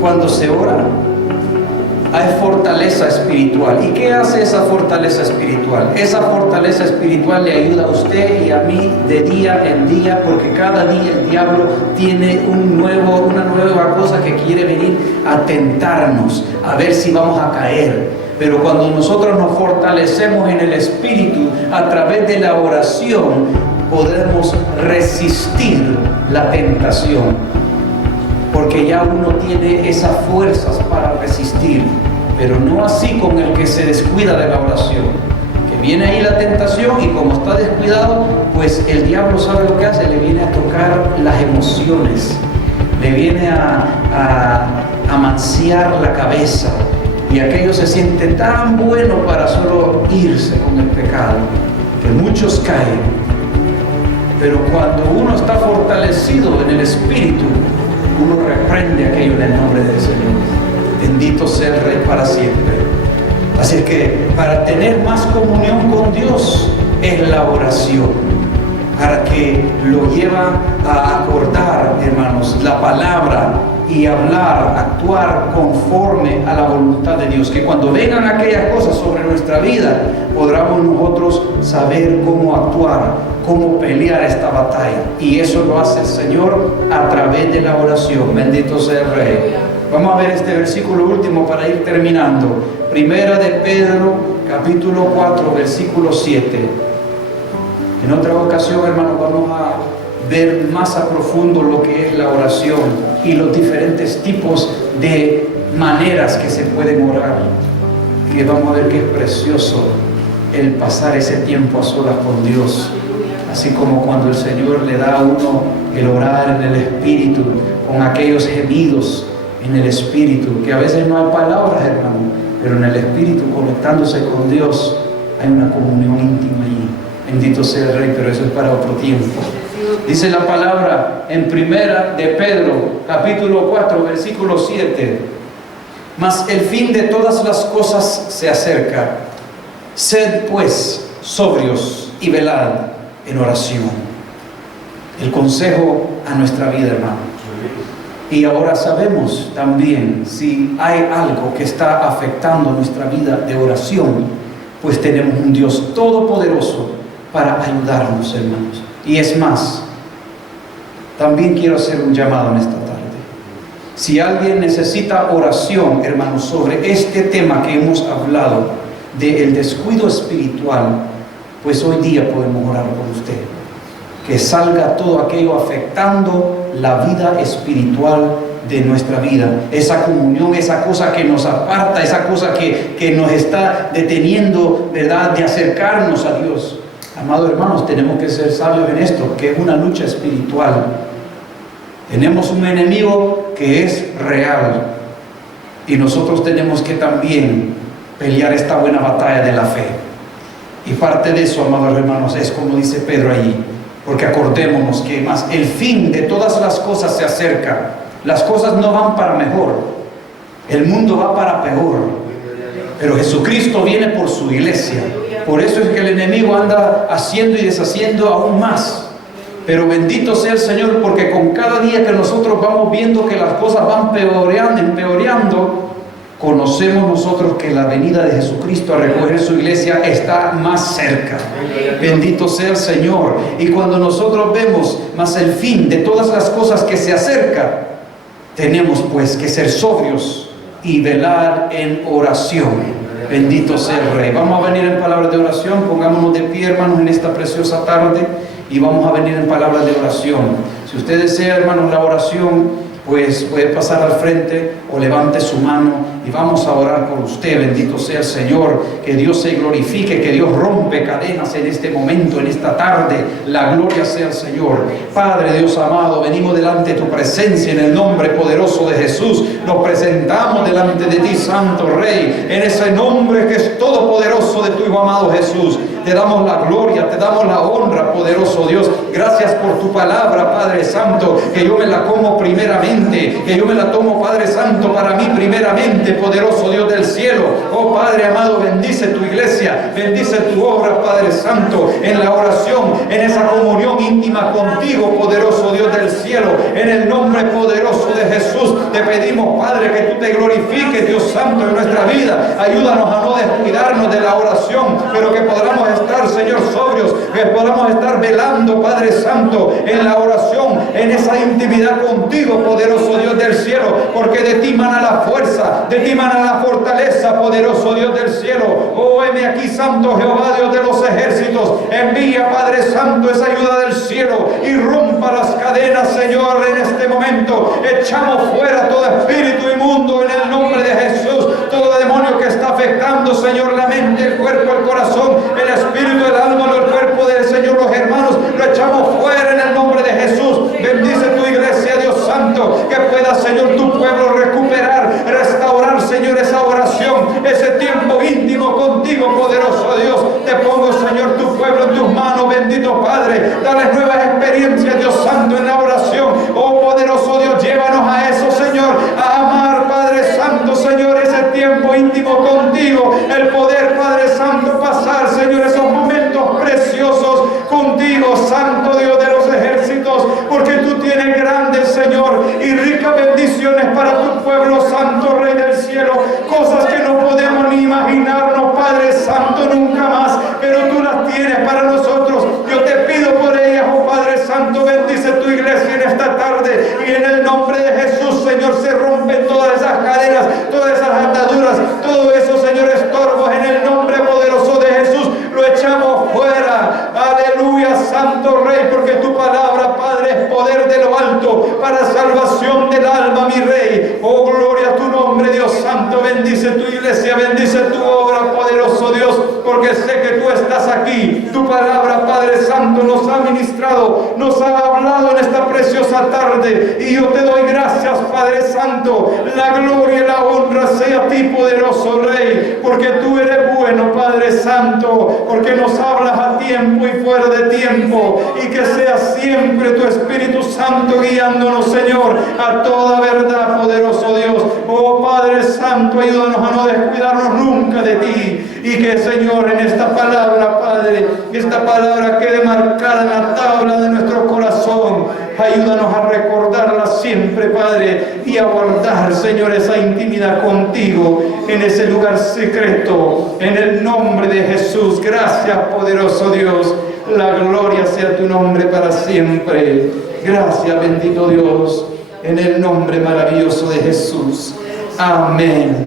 Cuando se ora, hay fortaleza espiritual. ¿Y qué hace esa fortaleza espiritual? Esa fortaleza espiritual le ayuda a usted y a mí de día en día, porque cada día el diablo tiene una nueva cosa que quiere venir a tentarnos, a ver si vamos a caer. Pero cuando nosotros nos fortalecemos en el Espíritu a través de la oración, podemos resistir la tentación, porque ya uno tiene esas fuerzas para resistir. Pero no así con el que se descuida de la oración, que viene ahí la tentación y como está descuidado, pues el diablo sabe lo que hace, le viene a tocar las emociones, le viene a manciar la cabeza, y aquello se siente tan bueno para solo irse con el pecado, que muchos caen. Pero cuando uno está fortalecido en el Espíritu, uno reprende aquello en el nombre del Señor. Bendito sea el Rey para siempre. Así que para tener más comunión con Dios es la oración, para que lo lleva a acordar, hermanos, la palabra y hablar, actuar conforme a la voluntad de Dios. Que cuando vengan aquellas cosas sobre nuestra vida, podamos nosotros saber cómo actuar, cómo pelear esta batalla. Y eso lo hace el Señor a través de la oración. Bendito sea el Rey. Vamos a ver este versículo último para ir terminando. Primera de Pedro, capítulo 4, versículo 7. En otra ocasión, hermanos, vamos a ver más a profundo lo que es la oración y los diferentes tipos de maneras que se pueden orar. Que vamos a ver que es precioso el pasar ese tiempo a solas con Dios. Así como cuando el Señor le da a uno el orar en el Espíritu, con aquellos gemidos en el Espíritu, que a veces no hay palabras, hermano, pero en el Espíritu, conectándose con Dios, hay una comunión íntima allí. Bendito sea el Rey, pero eso es para otro tiempo. Dice la palabra en Primera de Pedro, capítulo 4, versículo 7. Mas el fin de todas las cosas se acerca. Sed pues sobrios y velad en oración. El consejo a nuestra vida, hermano. Y ahora sabemos también si hay algo que está afectando nuestra vida de oración, pues tenemos un Dios todopoderoso para ayudarnos, hermanos. Y es más, también quiero hacer un llamado en esta tarde. Si alguien necesita oración, hermanos, sobre este tema que hemos hablado, del descuido espiritual, pues hoy día podemos orar por usted. Que salga todo aquello afectando la vida espiritual de nuestra vida. Esa comunión, esa cosa que nos aparta, esa cosa que nos está deteniendo, ¿verdad?, de acercarnos a Dios. Amados hermanos, tenemos que ser sabios en esto, que es una lucha espiritual. Tenemos un enemigo que es real y nosotros tenemos que también pelear esta buena batalla de la fe. Y parte de eso, amados hermanos, es como dice Pedro allí, porque acordémonos que más el fin de todas las cosas se acerca. Las cosas no van para mejor, el mundo va para peor, pero Jesucristo viene por su iglesia. Por eso es que el enemigo anda haciendo y deshaciendo aún más. Pero bendito sea el Señor, porque con cada día que nosotros vamos viendo que las cosas van empeorando, conocemos nosotros que la venida de Jesucristo a recoger su iglesia está más cerca. Bendito sea el Señor. Y cuando nosotros vemos más el fin de todas las cosas que se acerca, tenemos pues que ser sobrios y velar en oración. Bendito sea el Rey. Vamos a venir en palabras de oración. Pongámonos de pie, hermanos, en esta preciosa tarde, y vamos a venir en palabras de oración. Si usted desea, hermanos, la oración, pues puede pasar al frente o levante su mano y vamos a orar por usted. Bendito sea el Señor. Que Dios se glorifique, que Dios rompe cadenas en este momento, en esta tarde. La gloria sea al Señor. Padre Dios amado, venimos delante de tu presencia en el nombre poderoso de Jesús. Nos presentamos delante de ti, Santo Rey, en ese nombre que es todopoderoso de tu Hijo amado Jesús. Te damos la gloria, te damos la honra, poderoso Dios. Gracias por tu palabra, Padre Santo, que yo me la como primeramente, que yo me la tomo, Padre Santo, para mí primeramente, poderoso Dios del cielo. Oh Padre amado, bendice tu iglesia, bendice tu obra, Padre Santo, en la oración, en esa comunión íntima contigo, poderoso Dios del cielo. En el nombre poderoso de Jesús te pedimos, Padre, que tú te glorifiques, Dios Santo, en nuestra vida. Ayúdanos a no descuidarnos de la oración, pero que podamos estar, Señor, sobrios, que podamos estar velando, Padre Santo, en la oración, en esa intimidad contigo, poderoso Dios del cielo, porque de ti mana la fuerza, de ti mana la fortaleza, poderoso Dios del cielo. Oh, heme aquí, Santo Jehová, Dios de los ejércitos. Envía, Padre Santo, esa ayuda del cielo y rompa las cadenas, Señor, en este momento. Echamos fuera todo espíritu inmundo en el nombre de Jesús, todo demonio que está afectando, Señor, la mente, el cuerpo, el corazón, el espíritu, el alma, el cuerpo del Señor, los hermanos, lo echamos fuera en el nombre de Jesús. Bendice tu iglesia, Dios Santo, que pueda, Señor, tu pueblo recuperar, restaurar, Señor, esa oración, ese tiempo íntimo contigo, poderoso Dios. Te pongo, Señor, tu pueblo en tus manos, bendito Padre. Dale nuevas experiencias, Dios Santo, en la oración. Oh, poderoso Dios, llévanos a eso, Señor, a amar, Padre Santo, Señor, ese tiempo íntimo contigo, el poder, Padre Santo, pasar, Señor, esos momentos preciosos contigo, Santo Dios de los ejércitos, porque tú tienes grandes, Señor, y ricas bendiciones para tu pueblo, Santo Rey del cielo, cosas que no podemos ni imaginarnos, Padre Santo, nunca más, pero tú las tienes para nosotros. Yo te pido por ellas, oh Padre Santo, bendice tu iglesia en esta tarde, y en el nombre de Jesús, Señor, se rompen todas esas cadenas, todas esas ataduras, todo eso, Señor, estorbos, en el nombre poderoso de Jesús, lo echamos fuera. Aleluya, Santo Rey, porque tu palabra, Padre, es poder de lo alto para salvación del alma, mi Rey. Oh, gloria a tu nombre, Dios Santo. Bendice tu iglesia, bendice tu obra, poderoso Dios, porque sé que tú estás aquí. Tu palabra, Padre Santo, nos ha ministrado, nos ha hablado en esta preciosa tarde, y yo te doy gracias, Padre Santo. La gloria y la honra sea a ti, poderoso Rey, porque tú eres bueno, Padre Santo, porque nos hablas a tiempo y fuera de tiempo, y que sea siempre tu Espíritu Santo guiándonos, Señor, a toda verdad, poderoso Dios. Oh Padre Santo, ayúdanos a no descuidarnos nunca de ti, y que, Señor, en esta palabra, Padre, esta palabra quede marcada en la tabla de nuestro corazón. Ayúdanos a recordarla siempre, Padre, y a guardar, Señor, esa intimidad contigo en ese lugar secreto, en el nombre de Jesús. Gracias, poderoso Dios. La gloria sea tu nombre para siempre. Gracias, bendito Dios, en el nombre maravilloso de Jesús. Amén.